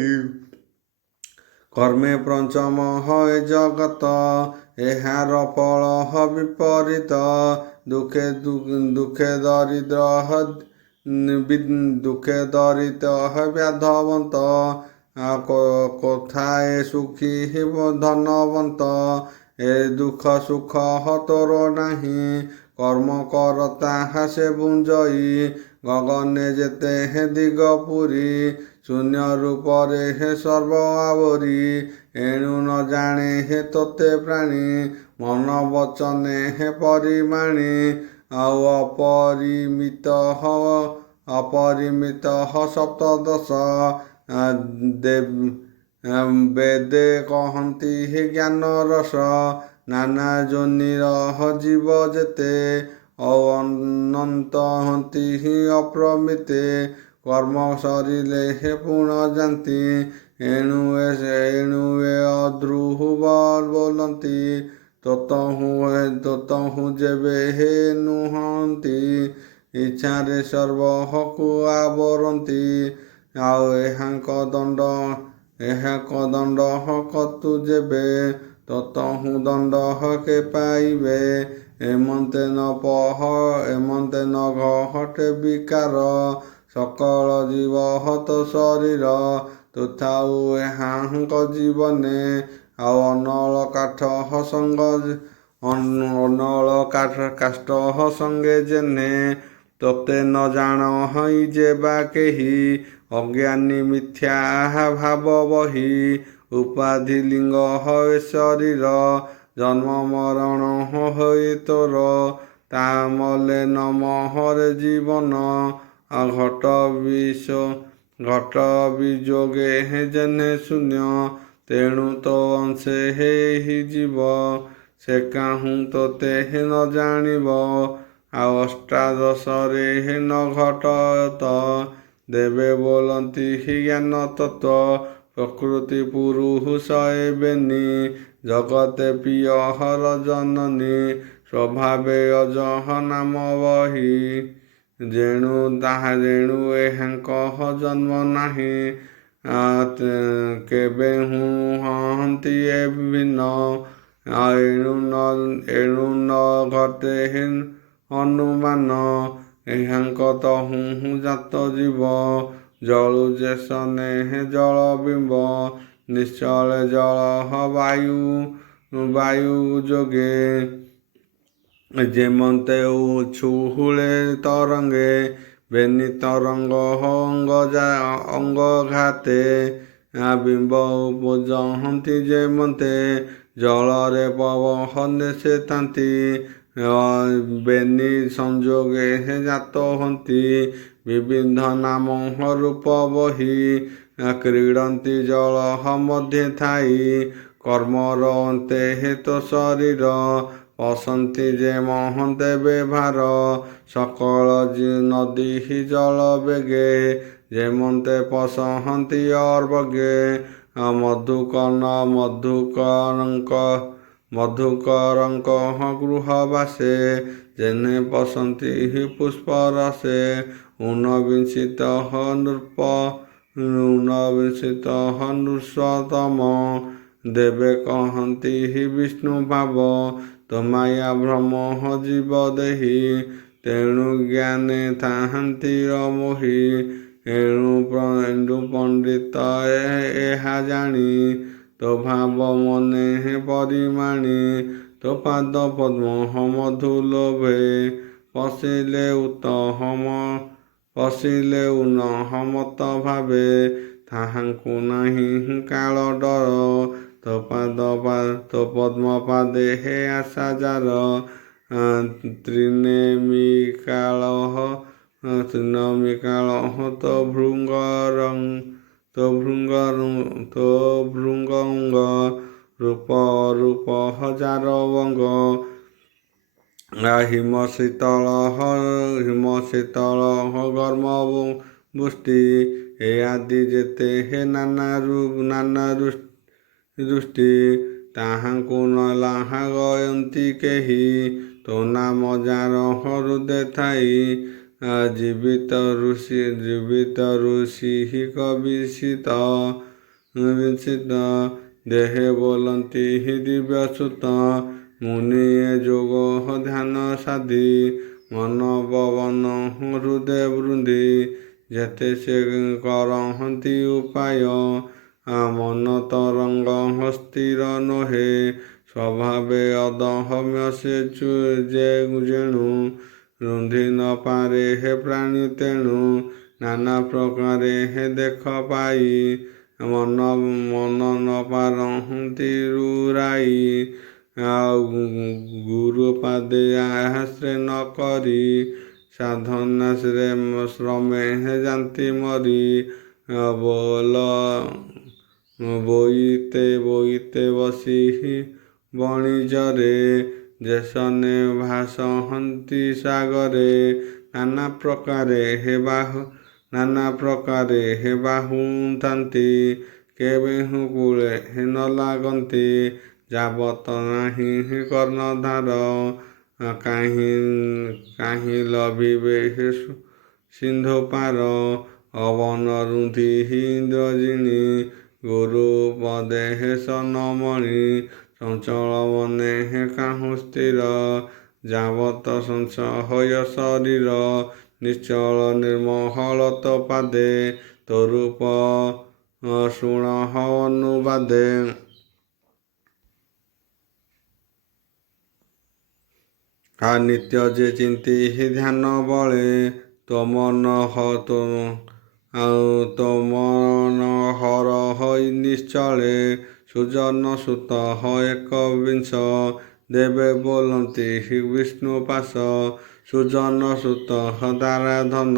କର୍ମେ ପଞ୍ଚମ ଏ ଜଗତ ଏହାର ଫଳ ବିପରୀତ ଦୁଃଖେ ଦରିଦ୍ର ବ୍ୟାଧବନ୍ତ କୋଥାଏ ସୁଖୀ ଧନବନ୍ତ ଏ ଦୁଃଖ ସୁଖ ତୋର ନାହିଁ କର୍ମ କର ତାହା ସେ ଭୁଞ୍ଜଇ ଗଗନେ ଯେତେ ଦିଗ ପୁରୀ ଶୂନ୍ୟ ରୂପରେ ସର୍ବ ଆବରି ଏଣୁ ନ ଜାଣେ ତୋତେ ପ୍ରାଣୀ ମନ ବଚନେ ପରିମାଣୀ ଆଉ ଅପରିମିତ ସପ୍ତଦଶ ବେଦେ କହନ୍ତି ଜ୍ଞାନ ରସ ନାନା ଯୋନିର ଜୀବ ଯେତେ ଅନନ୍ତ ହନ୍ତି ଅପ୍ରମିତେ କର୍ମ ସରିଲେ ପୁଣ ଯାନ୍ତି ଏଣୁ ଏ ଅଧ୍ରୁବ ବୋଲନ୍ତି ତୋତହୁଁ ଯେବେ ନୁହନ୍ତି ଇଚ୍ଛାରେ ସର୍ବହକୁ ଆବରନ୍ତି ଆଉ ଏହାଙ୍କ ଦଣ୍ଡ ଏହା କଦଣ୍ଡ କତୁ ଯେବେ ତତହୁ ଦଣ୍ଡ କେ ପାଇବେ। ଏମନ୍ତେ ନ ଘଟେ ବିକାର ସକଳ ଜୀବ ହତ ଶରୀର ତୁଥାଉ ଏହାଙ୍କ ଜୀବନେ। ଆଉ ଅନଳ କାଠ ସଙ୍ଗେ ଜେନେ ତୋତେ ନ ଜାଣ ହଇ ଯେ ବା କେହି ଅଜ୍ଞାନୀ ମିଥ୍ୟା ଭାବ ବହି। ଉପାଧି ଲିଙ୍ଗ ହଏ ଶରୀର ଜନ୍ମ ମରଣ ହଏ ତୋର ତା ମଲେ ନ ମହରେ ଜୀବନ। ଘଟ ବିଯୋଗେ ଜେନେ ଶୂନ୍ୟ ତେଣୁ ତୋ ଅଂଶେ ହେଇ ଯିବ ସେ କାହୁଁ ତୋତେ ନ ଜାଣିବ। ଆଉ ଅଷ୍ଟାଦଶରେ ନ ଘଟତ ଦେବେ ବୋଲନ୍ତି ଜ୍ଞାନ ତତ୍ତ୍ୱ। ପ୍ରକୃତି ପୁରୁଷ ଏବେନି ଜଗତେ ପିୟହର ଜନନୀ ସ୍ୱଭାବେ ଅଜହ ନାମ ବହି। ଯେଣୁ ଏହାଙ୍କ ଜନ୍ମ ନାହିଁ କେବେ ହୁଅନ୍ତି ଏ ଭିନ୍ନ। ଏଣୁ ନ ଘଟେ ଅନୁମାନ ଏହାଙ୍କ ତହୁଁ ଜାତ ଜୀବ। ଜଳୁ ଯେ ସନେ ଜଳ ବିମ୍ବ ନିଶ୍ଚଳେ ଜଳ ବାୟୁ ଯୋଗେ। ଯେମନ୍ତେ ଉଛୁଳେ ତରଙ୍ଗେ ବେନି ତରଙ୍ଗ ଅଙ୍ଗଘାତେ। ବିମ୍ବ ଉପଜହନ୍ତି ଯେମନ୍ତେ ଜଳରେ ପବନେ ସେ ତାନ୍ତି। ବେନି ସଂଯୋଗେ ଜାତ ହନ୍ତି ବିବିଧ ନାମ ରୂପ ବହି। କ୍ରୀଡ଼ନ୍ତି ଜଳ ମଧ୍ୟେ ଥାଇ କର୍ମର ଅନ୍ତେ ହେତ ଶରୀର। ପଶନ୍ତି ଯେ ମହନ୍ତେ ବ୍ୟବହାର ସକଳ ନଦୀ ଜଳ ବେଗେ। ଯେମନ୍ତେ ପଶହନ୍ତି ଅର୍ବଗେ ମଧୁକରଙ୍କ ଗୃହ ବାସେ। ଯେନେ ପଶନ୍ତି ପୁଷ୍ପରସେ ଊନବିଂଶିତ ନୃଷୋତ୍ତମ। ଦେବେ କହନ୍ତି ବିଷ୍ଣୁ ଭାବ ତୋ ମାୟା ଭ୍ରମ ଜୀବ ଦେହି। ତେଣୁ ଜ୍ଞାନେ ଥାନ୍ତି ମୋହି ଏଣୁ ପଣ୍ଡିତ ଏହା ଜାଣି। ତୋ ଭାବ ମନେ ପରିମାଣି ତୋ ପାଦ ପଦ୍ମ ମଧୁ ଲୋଭେ। ପଶିଲେ ଉନ୍ମତ୍ତ ଭାବେ ତାହାଙ୍କୁ ନାହିଁ କାଳ ଡର। ତୋ ପଦ୍ମ ପାଦେ ହେ ଆଶା ଯାର ତ୍ରିନେମିକାଳଃ ତୋ ଭୃଙ୍ଗଙ୍ଗ ରୂପ ଅରୂପ ଯାର ବଙ୍ଗ। ହିମ ଶୀତଳ ଗର୍ମ ବୃଷ୍ଟି ଏ ଆଦି ଯେତେ ହେ ନାନା ଦୃଷ୍ଟି। ତାହାଙ୍କୁ ନ ଲାଘୟନ୍ତି କେହି ତୋ ନାମ ଯାର ହୃଦେ ଥାଇ। ଜୀବିତ ଋଷି କବିସିତ ଦେହେ ବୋଲନ୍ତି ଦିବ୍ୟସୂତ। ମୁନି ଏ ଯୋଗ ଧ୍ୟାନ ସାଧି ମନ ପବନ ହୃଦେ ବୃନ୍ଧି। ଯେତେ ସେ କରହନ୍ତି ଉପାୟ ମନ ତରଙ୍ଗ ସ୍ଥିର ନୋହେ। ସ୍ୱଭାବେ ଅଦମ୍ୟ ସେ ଯେଣୁ ରୁନ୍ଧି ନ ପାରେ ହେ ପ୍ରାଣୀ ତେଣୁ। ନାନା ପ୍ରକାରେ ଦେଖ ପାଇ ମନ ନ ପାରନ୍ତି ରୁରାଇ। ଆଉ ଗୁରୁ ପାଦେ ଆଶ୍ରୟ ନ କରି ସାଧନା ଶ୍ରମେ ଯାନ୍ତି ମରି। ବୋଇତେ ବସି ବଣିଜରେ ଯେସନେ ଭାସହନ୍ତି ସାଗରେ। ନାନା ପ୍ରକାରେ ହେ ବାହୁଥାନ୍ତି କେବେହୁଁ କୂଳେ ନ ଲାଗନ୍ତି। ଯାବତ ନାହିଁ କର୍ଣ୍ଣଧାର କାହିଁ ଲଭିବେ ସିନ୍ଧୁ ପାର। ପବନ ରୁନ୍ଧି ଇନ୍ଦ୍ରଜିନୀ ଗୁରୁ ପଦେ ସନମଣି ଚଞ୍ଚଳ ମନେ କାହୁଁ ସ୍ଥିର ଯାବତ ସଂଶୟ ଶରୀର ନିଶ୍ଚଳ ନିର୍ମହଳ ତ ପାଦେ ତୋ ରୂପ ଶୁଣ ଅନୁବାଦେ ନିତ୍ୟ ଯେ ଚିନ୍ତି ଧ୍ୟାନ ବଳେ ତୋ ମନ ତୋ ମନ ହର ହୋଇ ନିଶ୍ଚଳେ ସୁଜନ ସୁତ ଏକବିଂଶ ଦେବେ ବୋଲନ୍ତି ବିଷ୍ଣୁ ପାଶ ସୁଜନ ସୁତ ଦାରାଧନ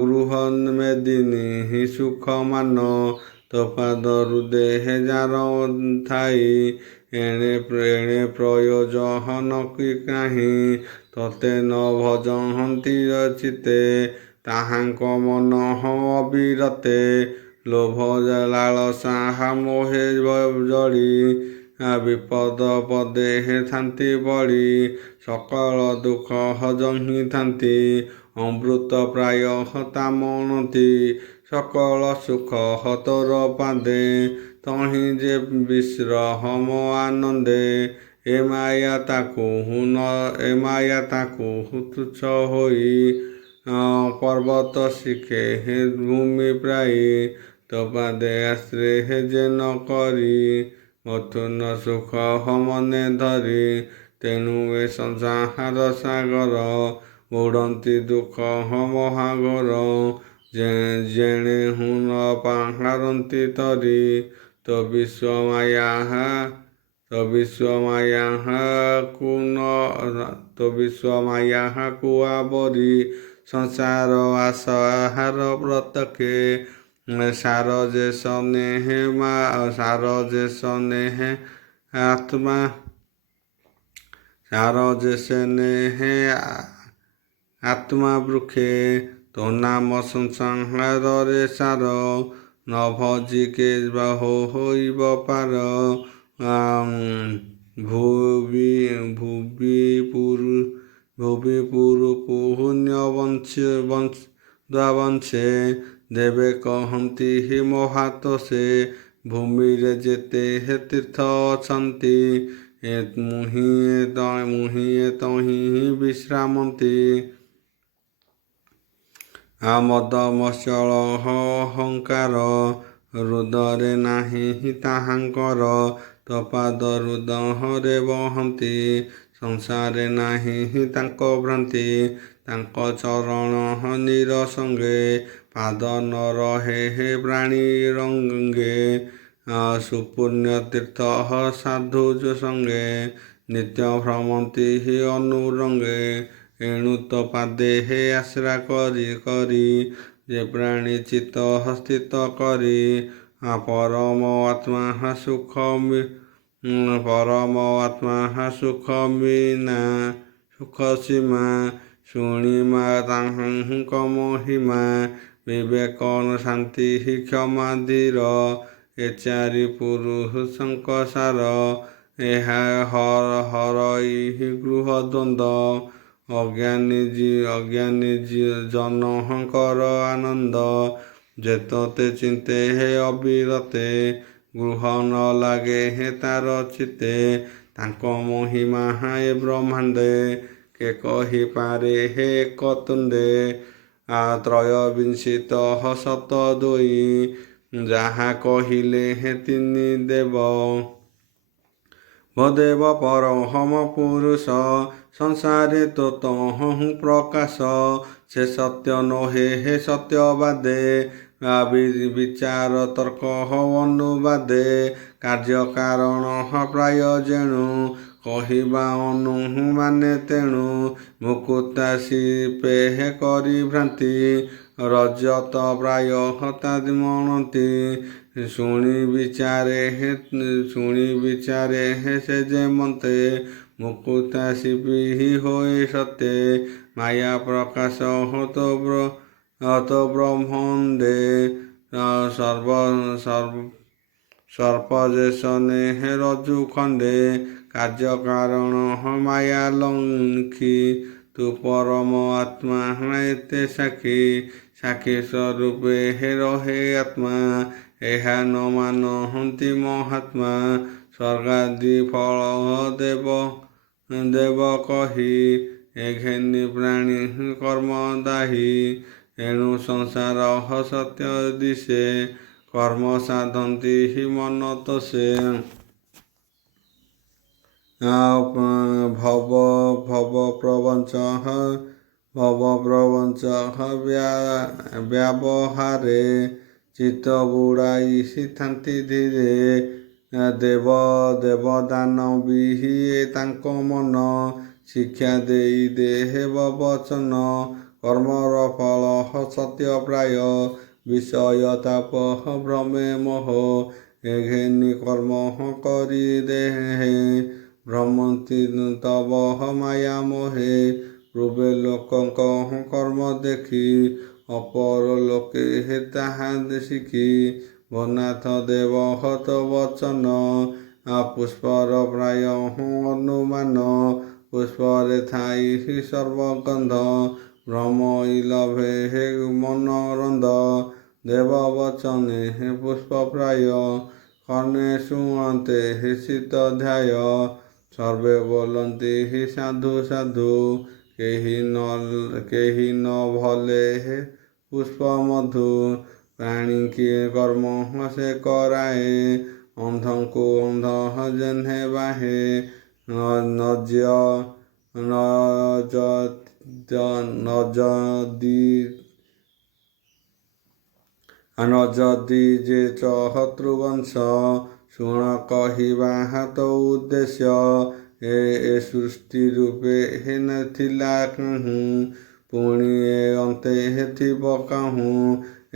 ଗୃହ ମେଦିନୀ ସୁଖ ମାନ ତୋ ପାଦରୁ ଦେହେ ଯାର ଥାଇ ଏଣେ ପ୍ରୟୋଜନ କି ନାହିଁ ତତେ ନ ଭଜନ୍ତି ଚିତେ ତାହାଙ୍କ ମନ ଅବିରତେ ଲୋଭ ଲାଳସା ମୋହେ ଜଡ଼ି ବିପଦ ପଦେ ଥାନ୍ତି ବଳି ସକଳ ଦୁଃଖ ଜହିଁ ଥାନ୍ତି ଅମୃତ ପ୍ରାୟ ତାମଣନ୍ତି ସକଳ ସୁଖ ତୋର ପାଦେ ତହିଁ ଯେ ବିଶ୍ରମ ଆନନ୍ଦେ ଏ ମାୟା ତାକୁ ତୁଚ୍ଛ ହୋଇ ପର୍ବତ ଶିଖେ ଭୂମି ପ୍ରାୟୀ ତୋ ପାଦେ ଆଶ୍ରେ ଯେ ନ କରି ମଥୁନ ସୁଖ ମନେ ଧରି ତେଣୁ ଏ ସଂସାର ସାଗର ବୁଡ଼ନ୍ତି ଦୁଃଖ ମହାଘୋର ଯେଣେ ହୁନ ପାହାରନ୍ତି ତରି ତୋ ବିଶ୍ୱମାୟା କୁ ଆବରି ସଂସାର ଆହାର ବ୍ରତକେ ସାର ଯେ ସ୍ନେହେ ଆତ୍ମା ଆତ୍ମା ବୃକ୍ଷେ ତୋ ନାମ ସଂସାରରେ ସାର ନ ଭଜି କେ ହୋଇବ ପାର ଭୁବି ପୁରୁ ପୁଣ୍ୟ ବଂଶେ ଦେବେ କହନ୍ତି ମହାତୋଷେ ଭୂମିରେ ଯେତେ ତୀର୍ଥ ଅଛନ୍ତି ମୁହିଁଏ ତହିଁ ବିଶ୍ରାମନ୍ତି ମଦ ମତ୍ସଳ ଅହଙ୍କାର ହୃଦୟରେ ନାହିଁ ତାହାଙ୍କର ତୋ ପାଦ ହୃଦୟରେ ବହନ୍ତି ସଂସାରେ ନାହିଁ ତାଙ୍କ ଭ୍ରାନ୍ତି ତାଙ୍କ ଚରଣ ନିର ସଙ୍ଗେ ପାଦ ନ ରହେ ପ୍ରାଣୀ ରଙ୍ଗେ ସୁପୁଣ୍ୟ ତୀର୍ଥ ସାଧୁ ସଙ୍ଗେ ନିତ୍ୟ ଭ୍ରମନ୍ତି ଅନୁରଙ୍ଗେ ଏଣୁ ତୋ ପାଦେ ଆଶ୍ରା କରି ଯେ ପ୍ରାଣୀ ଚିତ୍ତ ସ୍ଥିତ କରି ପରମ ଆତ୍ମା ସୁଖ ମିନା ସୁଖ ସୀମା ଶୁଣିମା ତାହାଙ୍କ ମହିମା ବିବେକ ଶାନ୍ତି କ୍ଷମା ଧୀର ଏ ଚାରି ପୁରୁଷଙ୍କ ସାର ଏହା ହରଇ ଗୃହ ଦ୍ୱନ୍ଦ୍ୱ ଅଜ୍ଞାନୀ ଜନଙ୍କର ଆନନ୍ଦ ଯେତତେ ଚିନ୍ତେ ଅବିରତେ ଗୃହ ନ ଲାଗେ ତାର ଚିତେ ତାଙ୍କ ମହିମା ଏ ବ୍ରହ୍ମାଣ୍ଡେ କେ କହିପାରେ ଏକ ତୁଣ୍ଡେ ତ୍ରୟବିଂଶିତ ଶତ ଦୁଇ ଯାହା କହିଲେ ତିନି ଦେବ ଭଦେବ ପରମ ପୁରୁଷ ସଂସାରେ ତ ତହୁ ପ୍ରକାଶ ସେ ସତ୍ୟ ନୋହେ ସତ୍ୟବାଦେ ବିଚାର ତର୍କ ଅନୁବାଦେ କାର୍ଯ୍ୟ କାରଣ ପ୍ରାୟ ଯେଣୁ କହିବା ଅନୁମାନେ ତେଣୁ ମୁକୁତା ଶିପେ କରି ଭ୍ରାନ୍ତି ରଜତ ପ୍ରାୟ ହତାମଣନ୍ତି ଶୁଣି ବିଚାରେ ସେ ଯେମନ୍ତେ ମୁକୁତା ଶିପି ହୋଇ ସତେ ମାୟା ପ୍ରକାଶ ତ ବ୍ରହ୍ମଣ୍ଡେ ସର୍ପ ଯେ ସ୍ନେହ ରଜୁ ଖଣ୍ଡେ କାର୍ଯ୍ୟ କାରଣ ମାୟା ଲଙ୍ଘି ତୁ ପରମ ଆତ୍ମା ଏତେ ସାକ୍ଷୀ ସ୍ୱରୂପେ ରହେ ଆତ୍ମା ଏହା ନ ମାନନ୍ତି ମହାତ୍ମା। ସ୍ୱର୍ଗାଦି ଫଳ ଦେବ କହି ଘେନି ପ୍ରାଣୀ କର୍ମ ଦାହି। ଏଣୁ ସଂସାର ସତ୍ୟ ଦିଶେ କର୍ମ ସାଧନ୍ତି ମନ ତୋଷେ। ଭବ ପ୍ରବଞ୍ଚ ବ୍ୟବହାରେ ଚିତ୍ତ ବୁଡ଼ାଇ ଥାନ୍ତି ଧୀରେ। ଦେବ ଦାନବୀ ତାଙ୍କ ମନ ଶିକ୍ଷା ଦେଇ ଦେବ ବଚନ। କର୍ମର ଫଳ ସତ୍ୟ ପ୍ରାୟ ବିଷୟ ତାପ ଭ୍ରମେ ମୋହ। ଘେନି କର୍ମ କରି ଦେହେ ଭ୍ରମନ୍ତି ତବ ମାୟା ମୋହେ। ପୂର୍ବେ ଲୋକଙ୍କ କର୍ମ ଦେଖି ଅପର ଲୋକେ ତାହା ଶିଖି। ଭନାଥ ଦେବ ହତ ବଚନ ପୁଷ୍ପର ପ୍ରାୟ ଅନୁମାନ। ପୁଷ୍ପରେ ଥାଇ ସର୍ବଗନ୍ଧ ଭ୍ରମ ଲଭେ ମନୋରନ୍ଦ। ଦେବ ବଚନେ ପୁଷ୍ପ ପ୍ରାୟ କର୍ଣ୍ଣେ ଶୁଣନ୍ତେ ଶୀତ ଧ୍ୟାୟ। ସର୍ବେ ବୋଲନ୍ତି ସାଧୁ ସାଧୁ କେହି ନ ଭଲେ ପୁଷ୍ପ ମଧୁ। ପ୍ରାଣୀ କିଏ କର୍ମ ସେ କରାଏ ଅନ୍ଧଙ୍କୁ ଅନ୍ଧ ଯେହ୍ନେ ବାହେ। ନଯଦି ଯେ ଚତୁବଂଶ ଶୁଣ କହିବା ତ ଉଦ୍ଦେଶ୍ୟ। ଏ ସୃଷ୍ଟି ରୂପେ ନଥିଲା କାହୁଁ ପୁଣି ଏ ଅନ୍ତେ ଥିବ କାହୁଁ।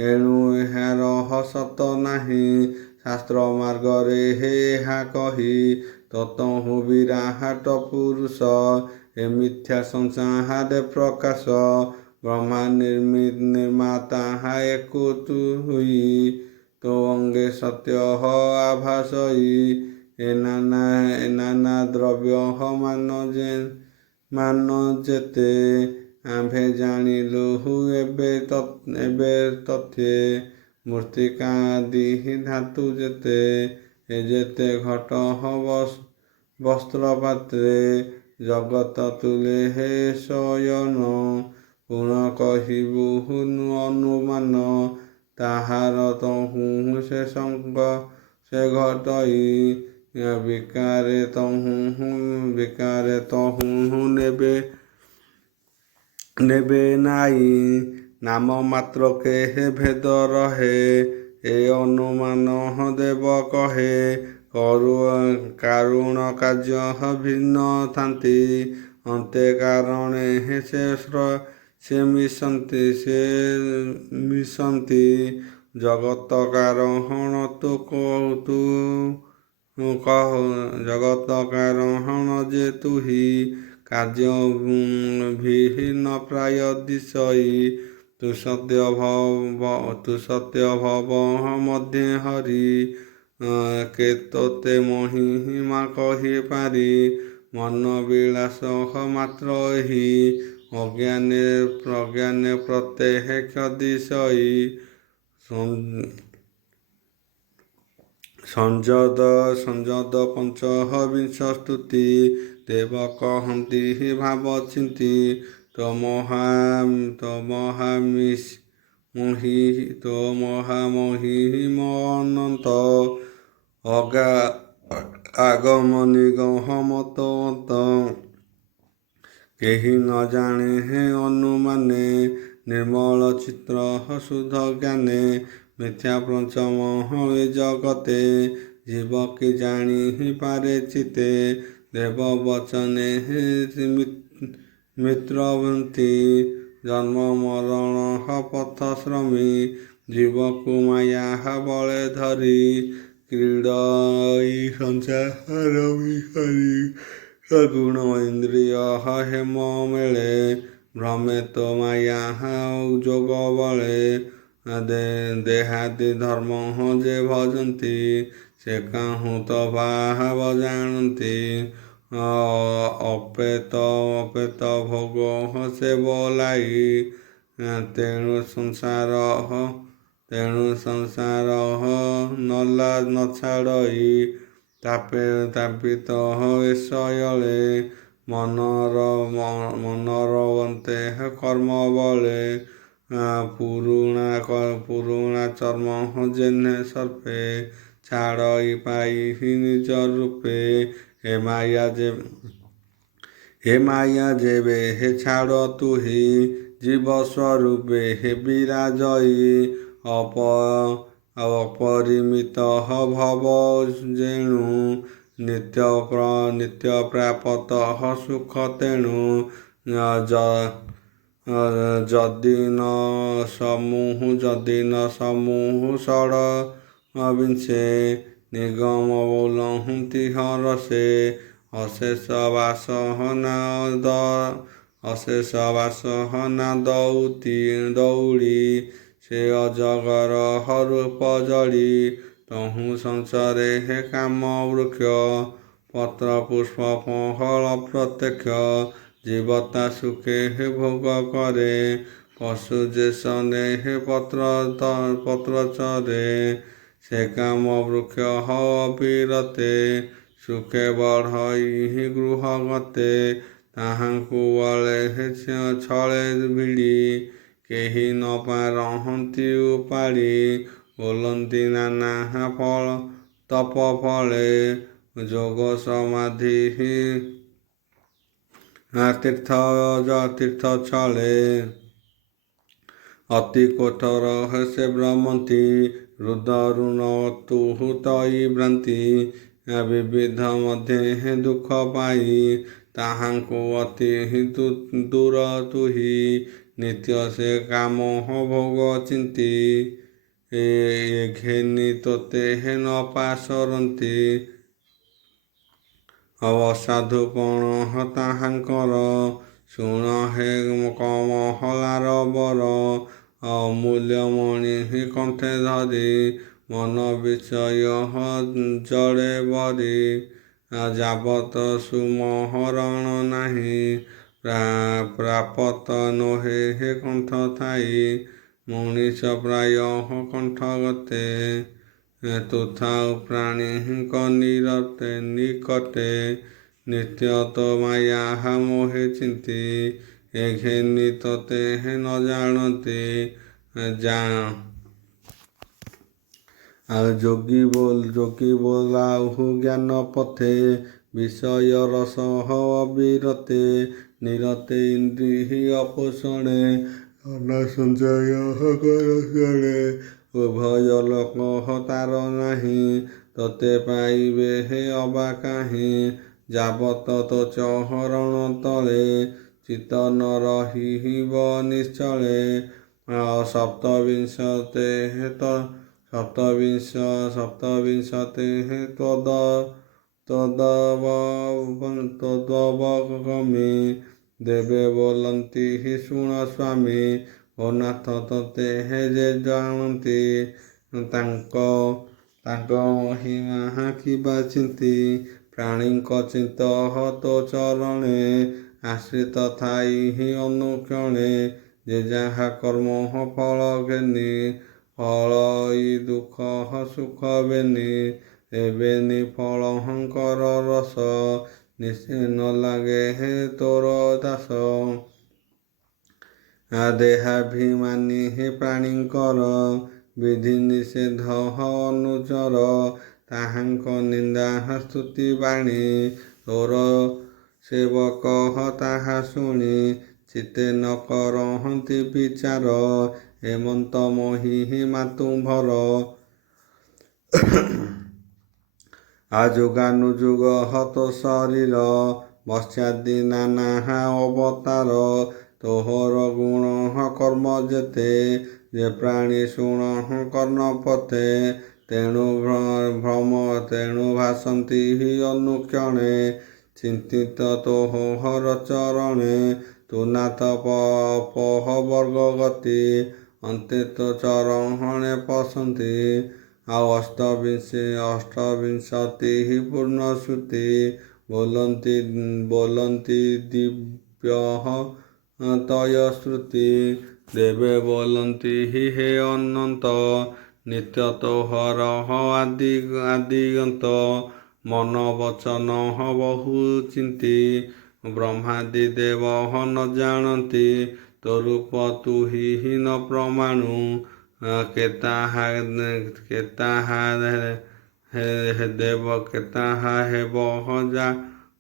ଏଣୁ ଏହାର ସତ ନାହିଁ ଶାସ୍ତ୍ର ମାର୍ଗରେ ଏହା କହି। ତତହୁ ବିରାଟ ପୁରୁଷ ଏ ମିଥ୍ୟା ସଂସାରେ ପ୍ରକାଶ। ବ୍ରହ୍ମା ନିର୍ମାତା ଏକୁ ତୁଇ ତୋ ଅଙ୍ଗେ ସତ୍ୟ ଆଭାସଇ। ଏ ନାନା ଦ୍ରବ୍ୟ ମାନ ଯେତେ ଆମ୍ଭେ ଜାଣିଲୁ ଏବେ ତଥ୍ୟେ। ମୃତ୍ତିକାଦି ଧାତୁ ଯେତେ ଘଟ ବସ୍ତ୍ର ପାତ୍ରେ। ଜଗତ ତୁଲେ ଶୟନ ଗୁଣ କହିବୁ ଅନୁମାନ। ତାହାର ତହୁଁ ସେ ସଙ୍ଗ ସେ ଘଟଇ ବିକାରେ ତହୁଁ ନେବେ ନାଇ। ନାମ ମାତ୍ରକେ ଭେଦ ରହେ ଏ ଅନୁମାନ ଦେବ କହେ। କାରୁଣ କାର୍ଯ୍ୟ ଭିନ୍ନ ଥାନ୍ତି ଅନ୍ତେ କାରଣେ ସେ ମିଶନ୍ତି। ଜଗତ କାରଣ ତୁ ଜଗତ କାରଣ ଯେ ତୁହି। କାର୍ଯ୍ୟ ଭିନ୍ନ ପ୍ରାୟ ଦିଶଇ। ତୁ ସତ୍ୟ ଭବ ମଧ୍ୟେ ହରି। କେତୋତେ ମହିମା କହି ପାରି। ମନ ବିଳାସ ମାତ୍ର ଏହି ଅଜ୍ଞାନେ ପ୍ରତ୍ୟେକ ଦିଶଇ। ସଂଯୋଗ ପଞ୍ଚବିଂଶ ସ୍ତୁତି। ଦେବ କହନ୍ତି ଭାବ ଚିନ୍ତି ତୋ ମହାମହିମ ଅନନ୍ତ। ଆଗମ ନିଗମ ତୋ କେହି ନ ଜାଣେ ଅନୁମାନେ। ନିର୍ମଳ ଚିତ୍ର ଶୁଦ୍ଧ ଜ୍ଞାନେ ମିଥ୍ୟା ପଞ୍ଚମ ଏ ଜଗତେ। ଜୀବ କି ଜାଣି ପାରେ ଚିତେ ଦେବ ବଚନେ ମିତ୍ରବନ୍ତୀ। ଜନ୍ମ ମରଣ ପଥ ଶ୍ରମୀ ଜୀବକୁ ମାୟା ବଳେ ଧରି। କ୍ରୀଡ଼ଇ ସଂସାର ବିହରି ସଗୁଣ ଇନ୍ଦ୍ରିୟ ହେମ ମେଳେ। ଭ୍ରମେ ତ ମାୟା ଯୋଗ ବଳେ। ଦେହାଦି ଧର୍ମ ଯେ ଭଜନ୍ତି ସେ କାହୁଁ ତ ଭାବ ଜାଣନ୍ତି। ଅପେତ ଭୋଗ ସେ ବୋଲାଇ ତେଣୁ ତେଣୁ ସଂସାର ନ ଛାଡ଼ଇ ତାପିତ ଏସୟଳେ ମନରବନ୍ତେ କର୍ମ ବଳେ ପୁରୁଣା ଚର୍ମ ଯେହ୍ନେ ସର୍ପେ ଛାଡ଼ଇ ପାଇ ନିଜ ରୂପେ ହେ ମାୟା ଯେବେ ହେ ଛାଡ଼ ତୁହି ଜୀବ ସ୍ୱରୂପେ ହେ ବିରାଜଇ ଅପରିମିତ ଭବ ଯେଣୁ ନିତ୍ୟ ପ୍ରାପତ ସୁଖ ତେଣୁ ଯଦି ନ ସମୂହ ଷଡ଼ ବିଂଶେ ନିଗମ ବୋଲନ୍ତି ହରସେ ଅଶେଷ ବାସନା ଦଉଡ଼ି ସେ ଅଜଗର ରୂପ ଜଳି ତହୁଁ ସଂସାରେ ହେ କାମ ବୃକ୍ଷ ପତ୍ର ପୁଷ୍ପ ଫଳ ପ୍ରତ୍ୟକ୍ଷ ଜୀବତା ସୁଖେ ହେ ଭୋଗ କରେ ପଶୁ ଯେ ସନେ ହେ ପତ୍ର ଚରେ ସେ କାମ ବୃକ୍ଷ ଅବିରତେ ସୁଖେ ବଢ଼ଇ ଗୃହ ଗତେ ତାହାଙ୍କୁ ବଳେ ଛଳେ ଭିଡ଼ି କେହି ନ ପାରନ୍ତି ଉପାଡ଼ି ବୋଲନ୍ତି ନାନା ଫଳ ତପ ଫଳେ ଯୋଗ ସମାଧି ତୀର୍ଥ ଛଳେ ଅତି କୋଠର ସେ ଭ୍ରମନ୍ତି ହୃଦରୁଣ ତୁହୁତଇ ଭ୍ରାନ୍ତି ବିବିଧ ମଧ୍ୟ ଦୁଃଖ ପାଇ ତାହାଙ୍କୁ ଅତି ଦୂର ତୁହି ନିତ୍ୟ ସେ କାମ ଭୋଗ ଚିନ୍ତି ଘେନି ତୋତେ ନ ପାସରନ୍ତି ଅସାଧୁପଣ ତାହାଙ୍କର ଶୁଣ ହେ କମହଲାର ବର ଅମୂଲ୍ୟମଣି କଣ୍ଠେ ଧରି ମନ ବିଷୟ ଜଳେ ବରି ଯାବତ ସୁମହରଣ ନାହିଁ ପ୍ରାପତ ନୋହେ ହେ କଣ୍ଠ ଥାଇ ମଣିଷ ପ୍ରାୟ କଣ୍ଠ ଗତେ ତୁଥା ପ୍ରାଣୀଙ୍କ ନିକଟେ ନିତ୍ୟ ତ ମାୟା ମୋହେ ଚିନ୍ତି ଘେନି ତୋତେ ନ ଜାଣନ୍ତି ଯୋଗୀ ବୋଲାହୁ ଜ୍ଞାନ ପଥେ ବିଷୟ ରସ ଅବିରତେ ନିରତେ ଇନ୍ଦ୍ରିୟ ପୋଷଣେ ଧନ ସଞ୍ଚୟ କରଷଣେ ଉଭୟ ଲୋକ ତାର ନାହିଁ ତୋତେ ପାଇବେ ହେ ଅବା କାହିଁ ଯାବତ ତୋ ଚରଣ ତଳେ ଚିତ ନ ରହିବ ନିଶ୍ଚଳେ ସପ୍ତବିଂଶତେ ତଦବଗମି ଦେବେ ବୋଲନ୍ତି ଶୁଣ ସ୍ୱାମୀ ଓ ନାଥ ତୋତେ ଯେ ଜାଣନ୍ତି ତାଙ୍କ ମହିମା କିବା ଚିନ୍ତି ପ୍ରାଣୀଙ୍କ ଚିତ୍ତ ତୋ ଚରଣେ ଆଶ୍ରିତ ଥାଇ ଅନୁକ୍ଷଣେ ଯେ ଯାହା କର୍ମ ଫଳ ଘେନି ଫଳଇ ଦୁଃଖ ସୁଖ ବେନି ଏବେନି ଫଳଙ୍କର ରସ ନିଶ୍ଚେ ନ ଲାଗେ ହେ ତୋର ଦାସ ଦେହାଭିମାନୀ ହେ ପ୍ରାଣୀଙ୍କର ବିଧି ନିଷେଧ ଅନୁଚର ତାହାଙ୍କ ନିନ୍ଦା ସ୍ତୁତି ବାଣୀ ତୋର ସେବକ ତାହା ଶୁଣି ଚିତେ ନ କରନ୍ତି ବିଚାର ହେମନ୍ତ ମହିମା ତୁମ୍ଭର ଆଯୁଗାନୁଯୁଗ ହତ ଶରୀର ବଶ୍ୟାଦି ନାନା ଅବତାର ତୋହର ଗୁଣ କର୍ମ ଯେତେ ଯେ ପ୍ରାଣୀ ଶୁଣ କର୍ଣ୍ଣପଥେ ତେଣୁ ଭାସନ୍ତି ଅନୁକ୍ଷଣେ ଚିନ୍ତିତ ତୋହର ଚରଣେ ତୁ ନାଥ ପହ ବର୍ଗ ଗତି ଅନ୍ତେ ତୋ ଚରଣେ ପଶନ୍ତି ଆଉ ଅଷ୍ଟବିଂଶତି ପୂର୍ଣ୍ଣ ଶ୍ରୁତି ବୋଲନ୍ତି ଦିବ୍ୟ ତୟ ଶ୍ରୁତି ଦେବେ ବୋଲନ୍ତି ହେ ଅନନ୍ତ, ନିତ୍ୟ ତୋହର ଆଦିଗନ୍ତ। ମନ ବଚନ ବହୁ ଚିନ୍ତି, ବ୍ରହ୍ମାଦି ଦେବ ନ ଜାଣନ୍ତି। ତୋ ରୂପ ତୁହି ନ ପ୍ରମାଣୁ, କେତାହା ଦେବ କେତାହା ହେବ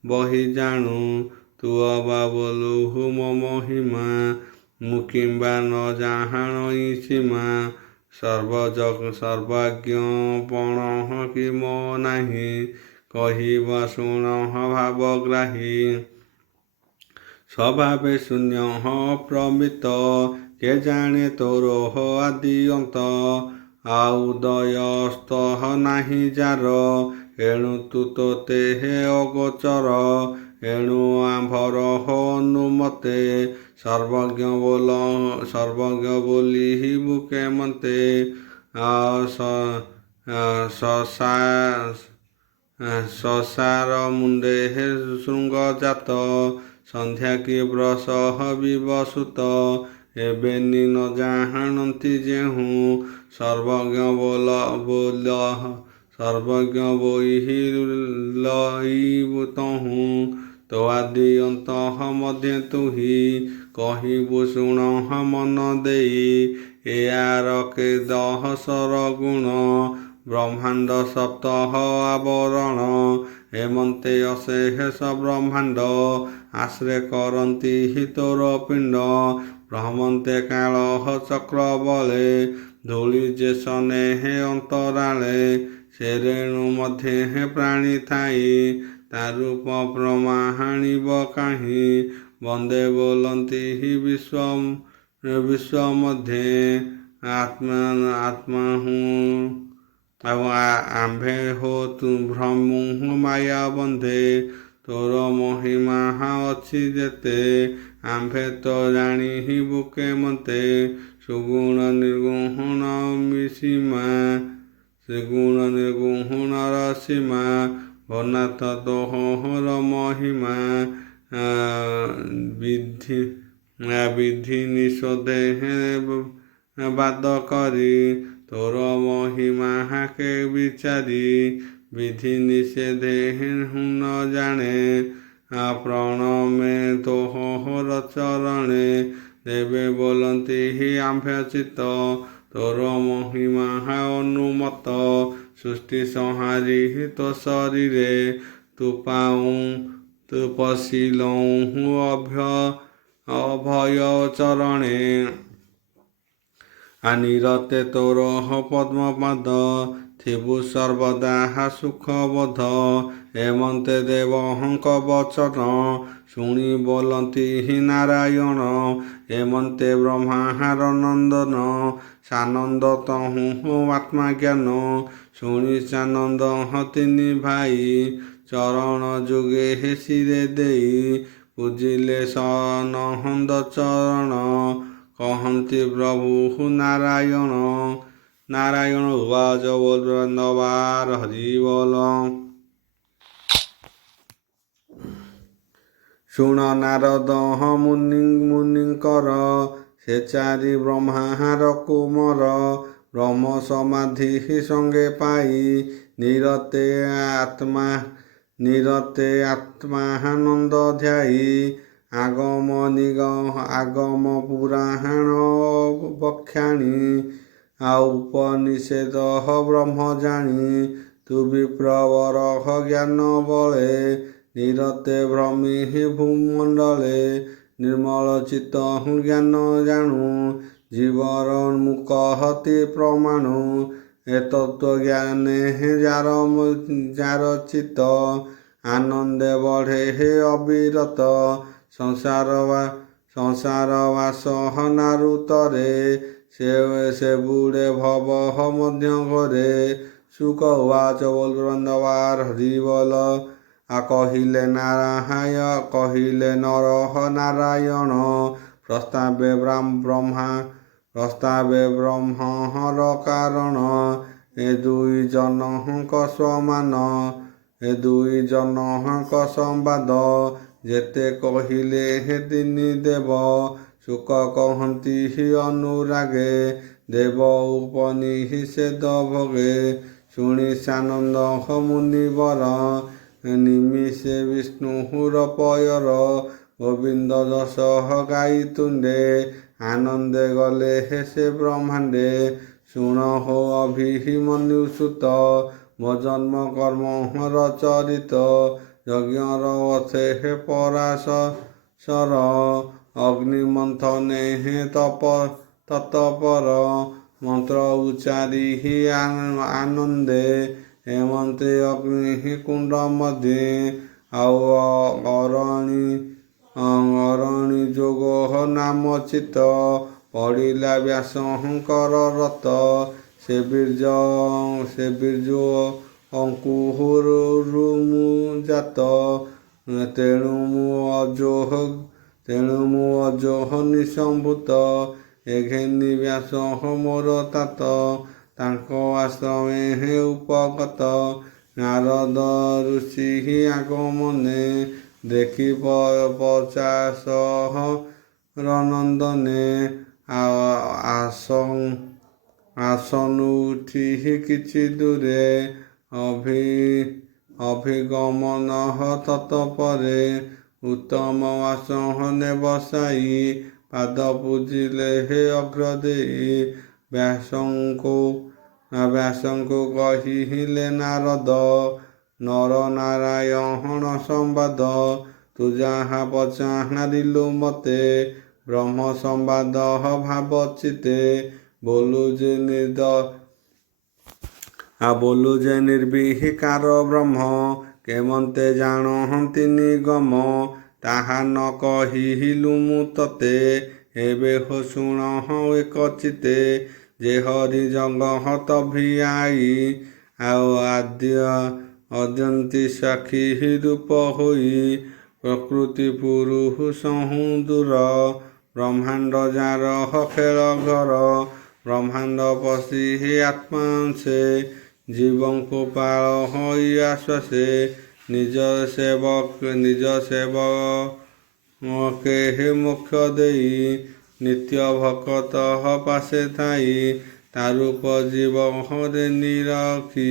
ବହି ଜାଣୁ। ତୁ ଅବା ବୋଲୁ ମୋ ମହିମା, ମୁଁ କିମ୍ବା ନ ଜାଣଇ ସୀମା। ସର୍ବାଜ୍ଞ ପଣ କି ମୋ ନାହିଁ, କହିବା ଶୁଣ ଭାବଗ୍ରାହୀ। ସ୍ୱଭାବେ ଶୂନ୍ୟ ଅପ୍ରମିତ, କେ ଜାଣେ ତୋର ଆଦି ଅନ୍ତ। ଆଉଦୟସ୍ତ ନାହିଁ ଯାର, ଏଣୁ ତୁ ତୋତେ ଅଗୋଚର। ଏଣୁ ଆମ୍ଭର ଅନୁମତେ, ସର୍ବଜ୍ଞ ବୋଲିବୁ କେମନ୍ତେ। ସଂସାର ମୁଣ୍ଡେ ଶୃଙ୍ଗ ଜାତ, ସନ୍ଧ୍ୟା କି ବ୍ରସ ବିବସୁତ। ଏବେନି ନ ଜାଣନ୍ତି ଯେହୁ, ସର୍ବଜ୍ଞ ବୋଇଲଇବୁ ତହୁଁ। ତୋ ଆଦି ଅନ୍ତ ମଧ୍ୟେ ତୁହି, କହିବୁ ଶୁଣ ମନ ଦେଇ। ଏହାର କେ ଦହସର ଗୁଣ, ବ୍ରହ୍ମାଣ୍ଡ ସପ୍ତ ଆବରଣ। ଏମନ୍ତେ ଅଶେଷ ବ୍ରହ୍ମାଣ୍ଡ, ଆଶ୍ରେ କରନ୍ତି ତୋର ପିଣ୍ଡ। ଭ୍ରମନ୍ତେ କାଳ ଚକ୍ର ବଳେ, ଧୂଳି ଯେ ଶନେ ଅନ୍ତରାଳେ। ସେ ରେଣୁ ମଧ୍ୟେ ପ୍ରାଣୀ ଥାଇ, ତା ରୂପ ପ୍ରମାଣିବ କାହିଁ। ବନ୍ଦେ ବୋଲନ୍ତି ବିଶ୍ଵ ମଧ୍ୟେ, ଆତ୍ମା ଆଉ ଆମ୍ଭେ ହୋ ଭ୍ରମୁ ମାୟା ବନ୍ଧେ। ତୋର ମହିମା ଅଛି ଯେତେ, ଆମ୍ଭେ ତ ଜାଣିବୁ କେମନ୍ତେ। ସୁଗୁଣ ନିର୍ଗୁଣର ସୀମା, ଭନାଥ ତୋହର ମହିମା। ବିଧି ନିଷେଧେ ବାଦ କରି, ତୋର ମହିମା କେ ବିଚାରି। ବିଧି ନିଷେଧେ ନ ଜାଣେ, ପ୍ରଣମେ ତୋହର ଚରଣେ। ଦେବେ ବୋଲନ୍ତି ଆମ୍ଭେ ଚିତ୍ତ, ତୋର ମହିମା ଅନୁମତ। ସୃଷ୍ଟି ସଂହାରି ତୋ ଶରୀରେ, ତୁ ପଶିଲହୁଁ ଅଭୟ ଚରଣେ। ନିରତେ ତୋର ପଦ୍ମପାଦ, ଥିବୁ ସର୍ବଦା ସୁଖବୋଧ। ଏମନ୍ତେ ଦେବଙ୍କ ବଚନ, ଶୁଣି ବୋଲନ୍ତି ନାରାୟଣ। ଏମନ୍ତେ ବ୍ରହ୍ମାର ନନ୍ଦନ, ସାନନ୍ଦ ତହୁଁ ଆତ୍ମାଜ୍ଞାନ। ଶୁଣି ସାନନ୍ଦ ତିନି ଭାଇ, ଚରଣ ଯୁଗେ ଶିରେ ଦେଇ। ପୂଜିଲେ ସନନ୍ଦ ଚରଣ, କହନ୍ତି ପ୍ରଭୁ ନାରାୟଣ। ନାରାୟଣ ଉବାଚ ବୋଲବାର ହରି ବୋଲ। ଶୁଣ ନାରଦ ମୁନିଙ୍କର, ସେ ଚାରି ବ୍ରହ୍ମାର କୁମର। ବ୍ରହ୍ମ ସମାଧି ସଙ୍ଗେ ପାଇ, ନିରତେ ଆତ୍ମାନନ୍ଦ ଧ୍ୟାଇ। ଆଗମ ପୁରାଣ ବକ୍ଷାଣି, ଉପନିଷେଦ ବ୍ରହ୍ମ ଜାଣି। ତୁ ବିପ୍ରବର ଜ୍ଞାନ ବଳେ, ନିରତେ ଭ୍ରମି ଭୂମଣ୍ଡଳେ। ନିର୍ମଳ ଚିତ୍ତ ଜ୍ଞାନ ଜାଣୁ, ଜୀବର ମୁକହତି ପ୍ରମାଣୁ। ଏ ତତ୍ତ୍ୱ ଜ୍ଞାନେ ଯାର ଚିତ୍ତ, ଆନନ୍ଦେ ବଢ଼େ ଅବିରତ। ସଂସାର ବାସ ନାରୁତରେ, ସେ ବୁଡ଼େ ଭବ ମଧ୍ୟ ଘରେ। ଶୁକ ଉବାଚ ବୋଲବାର ହରି ବୋଲ। କହିଲେ ନର ନାରାୟଣ, ପ୍ରସ୍ତାବେ ବ୍ରହ୍ମର କାରଣ। ଏ ଦୁଇ ଜନଙ୍କ ସମ୍ବାଦ, ଯେତେ କହିଲେ ତିନି ଦେବ। ଶୁକ କହନ୍ତି ଅନୁରାଗେ ଦେବ ଉପନିଷେଦ ଭୋଗେ। ଶୁଣି ସାନନ୍ଦ ମୁନିବର ନିମିଷେ ବିଷ୍ଣୁର ପୟର। ଗୋବିନ୍ଦ ଯଶ ଗାଇ ତୁଣ୍ଡେ ଆନନ୍ଦେ ଗଲେ ସେ ବ୍ରହ୍ମାଣ୍ଡେ। ଶୁଣ ହୋ ଅଭିମନ୍ୟୁ ସୁତ ମୋ ଜନ୍ମ କର୍ମର ଚରିତ। ଯଜ୍ଞର ଅଥେ ପରାଶର ଅଗ୍ନି ମନ୍ଥନେ ତତପର। ମନ୍ତ୍ର ଉଚ୍ଚାରି ଆନନ୍ଦେ ହେମନ୍ତେ ଅଗ୍ନି କୁଣ୍ଡ ମଧ୍ୟେ। ଆଉ ଅରଣି ଯୋଗ ନାମ ଚିତ ପଡ଼ିଲା ବ୍ୟାସଙ୍କର ରତ। ସେ ବୀର୍ଯ୍ୟ ଅଙ୍କୁରରୁ ମୁଁ ଜାତ। ତେଣୁ ମୁଁ ଅଜୋହ ନିସମ୍ଭୂତ। ଏ ଘେନି ବ୍ୟାସ ମୋର ତାତ ତାଙ୍କ ଆଶ୍ରମେ ଉପଗତ। ନାରଦ ଋଷି ଆଗମନେ ଦେଖି ପଚାଶହ ନନ୍ଦନେ। ଆସନୁ ଉଠି କିଛି ଦୂରେ ଅଭିଗମନ ତତପରେ। ଉତ୍ତମ ଆସନେ ବସାଇ ପାଦ ପୂଜିଲେ ଅଗ୍ର ଦେଇ। ବ୍ୟାସଙ୍କୁ କହିଲେ ନାରଦ ନର ନାରାୟଣ ସମ୍ବାଦ। ତୁ ଯାହା ପଚାରିଲୁ ମତେ ବ୍ରହ୍ମ ସମ୍ବାଦ ଭାବ ଚିତେ। ବୋଲୁ ଯେ ନିର୍ବିକାର ବ୍ରହ୍ମ କେମନ୍ତେ ଜାଣନ୍ତି ନିଗମ। ତାହା ନ କହିଲୁ ମୁଁ ତତେ ଏବେ ହୋ ଶୁଣ ଏକ ଚିତେ। ଯେ ହରି ଜଗତ ଭିଆଇ ଆଉ ଅଦ୍ୟନ୍ତି ସାକ୍ଷୀ ରୂପ ହୋଇ। ପ୍ରକୃତି ପୁରୁଷହୁଁ ଦୂର ବ୍ରହ୍ମାଣ୍ଡ ଯାର ଖେଳ ଘର। ବ୍ରହ୍ମାଣ୍ଡ ପଶି ଆତ୍ମାଂଶେ ଜୀବଙ୍କୁ ପାଳ ହୋଇ ଆଶ୍ୱାସେ। ନିଜ ସେବକେ ମୋକ୍ଷ ଦେଇ ନିତ୍ୟ ଭକତ ପାଶେ ଥାଇ। ତାରୂପ ଜୀବ ହରେ ନିରଖି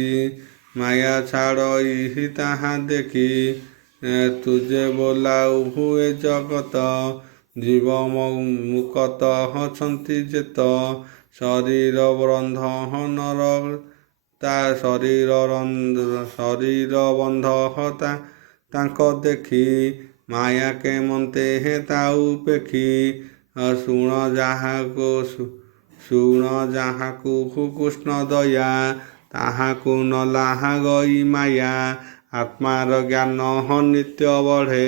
ମାୟା ଛାଡ଼ଇ ତାହା ଦେଖି। ତୁଜେ ବୋଲାଉ ହୁଏ ଜଗତ ଜୀବ ମୁକତ ଅଛନ୍ତି ଯେତ। ଶରୀର ବନ୍ଧନର ତାଙ୍କ ଦେଖି ମାୟା କେମନ୍ତେ ତାଉ ପେଖି। ଶୁଣ ଯାହାକୁ କୃଷ୍ଣ ଦୟା ତାହାକୁ ନ ଲାହଗଇ ମାୟା। ଆତ୍ମାର ଜ୍ଞାନ ନିତ୍ୟ ବଢ଼େ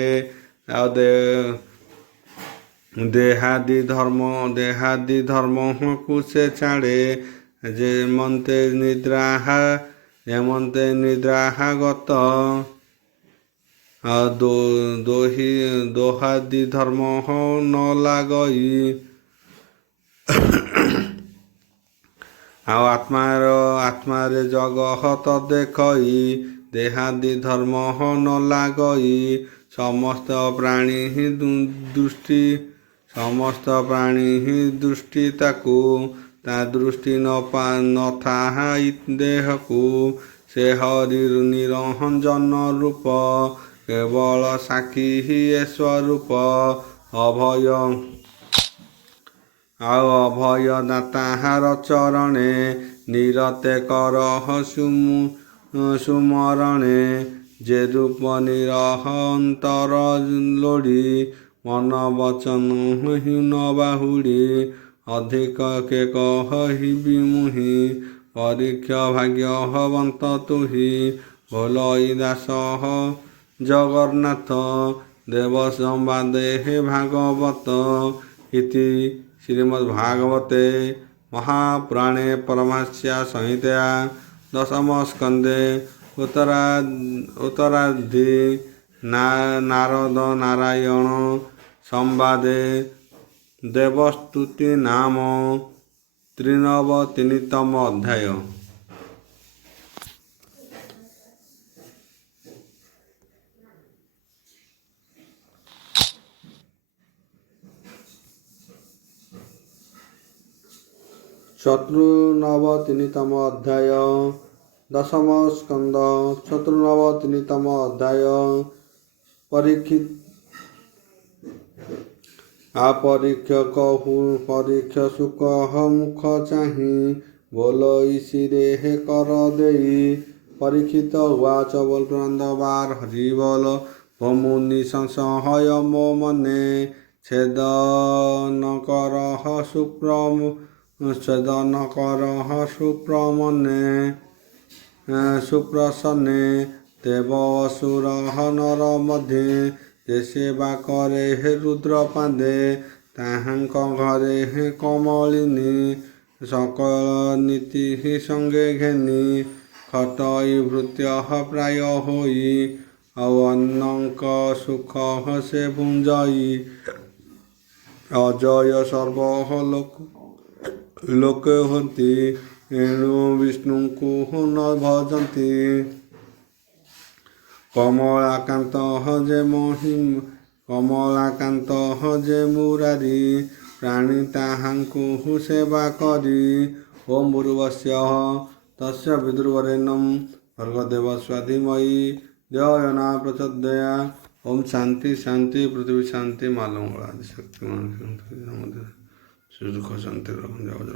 ଦେହାଦି ଧର୍ମକୁ ସେ ଛାଡ଼େ। ଯେମନ୍ତେ ନିଦ୍ରାହାଗତ ଦୋହାଦି ଧର୍ମ ନ ଲାଗଇ। ଆଉ ଆତ୍ମାରେ ଜଗତ ଦେଖଇ ଦେହାଦି ଧର୍ମ ନ ଲାଗଇ। ସମସ୍ତ ପ୍ରାଣୀ ଦୃଷ୍ଟି ତାକୁ ତା ଦୃଷ୍ଟି ନ ଥାଇ ଦେହକୁ। ସେ ହରି ନିରଞ୍ଜନ ରୂପ କେବଳ ସାକ୍ଷୀ ସ୍ୱରୂପ। ଅଭୟ ଦାତାହାର ଚରଣେ ନିରତେ କରଃ ସୁମରଣେ। ଯେ ରୂପ ନିରନ୍ତର ଲୋଡ଼ି ମନ ବଚନ ହୀନ ବାହୁଡ଼ି। ଅଧିକ କେ କହିବି ମୁହିଁ ପରୀକ୍ଷ ଭାଗ୍ୟବନ୍ତ ତୁହି। ଭୋଲଇ ଦାସ ଜଗନ୍ନାଥ ଦେବ ସମ୍ବାଦେ ଭାଗବତ। ଇତି ଶ୍ରୀମଦ୍ଭାଗବତେ ମହାପୁରାଣେ ପରମହଂସ ସଂହିତାୟାं ଦଶମ ସ୍କନ୍ଧେ ଉତ୍ତରାର୍ଦ୍ଧେ ନାରଦ ନାରାୟଣ ସମ୍ବାଦେ ଦେବସ୍ତୁତି ନାମ 93ତମ ଅଧ୍ୟାୟ। ଚତୁର୍ନବତିନିତମ ଅଧ୍ୟାୟ ଦଶମ ସ୍କନ୍ଦ ଚତୁର୍ନବତିନିତମ ଅଧ୍ୟାୟ ପରୀକ୍ଷିତ ଆପରୀକ୍ଷ କହୁ ପରୀକ୍ଷ ସୁକହ ମୁଖ ଚାହିଁ ବୋଲ ଇସିରେ ହେ କର ଦେଇ ପରୀକ୍ଷିତ ଉବାଚ ବୋଲ ପ୍ରାନନ୍ଦ ବାର ହରି ବୋଲ ଓ ମୁନି ସଂଶୟ ମୋ ମନେ ଛେଦନ କରହ ଛେଦନ କରହ ସୁପ୍ରମନେ ସୁପ୍ରସନ୍ନେ ଦେବ ଅସୁର ନର ମଧ୍ୟେ ଯେ ସେବା କରେ ହେ ରୁଦ୍ର ପାଦେ ତାହାଙ୍କ ଘରେ ହେ କମଳିନୀ ସକଳ ନୀତି ସଙ୍ଗେ ଘେନି ଖଟଇ ଭୃତ୍ୟ ପ୍ରାୟ ହୋଇ ଆଉ ଅନ୍ୟଙ୍କ ସୁଖ ସେ ଭୁଞ୍ଜଇ ଅଜୟ ସର୍ବ ଲୋକେ ହନ୍ତି ଏଣୁ ବିଷ୍ଣୁଙ୍କୁ ନ ଭଜନ୍ତି କମଳାକାନ୍ତ ଯେ ମୁରାରୀ ପ୍ରାଣୀ ତାହାଙ୍କୁ ସେବା କରି ଓಂ ଭୂର୍ଭୁବସ୍ୟ ତସ୍ୟ ବିଦୁର୍ବରେଣ୍ୟଂ ଭର୍ଗଦେବ ସ୍ୱାଧୀମୟୀ ଧିୟୋ ନଃ ପ୍ରଚୋଦୟାତ୍ ଓಂ ଶାନ୍ତି ଶାନ୍ତି ପୃଥିବୀ ଶାନ୍ତି ମା ମଙ୍ଗଳ ଆଦି ଶକ୍ତି ସୁଖ ଶାନ୍ତି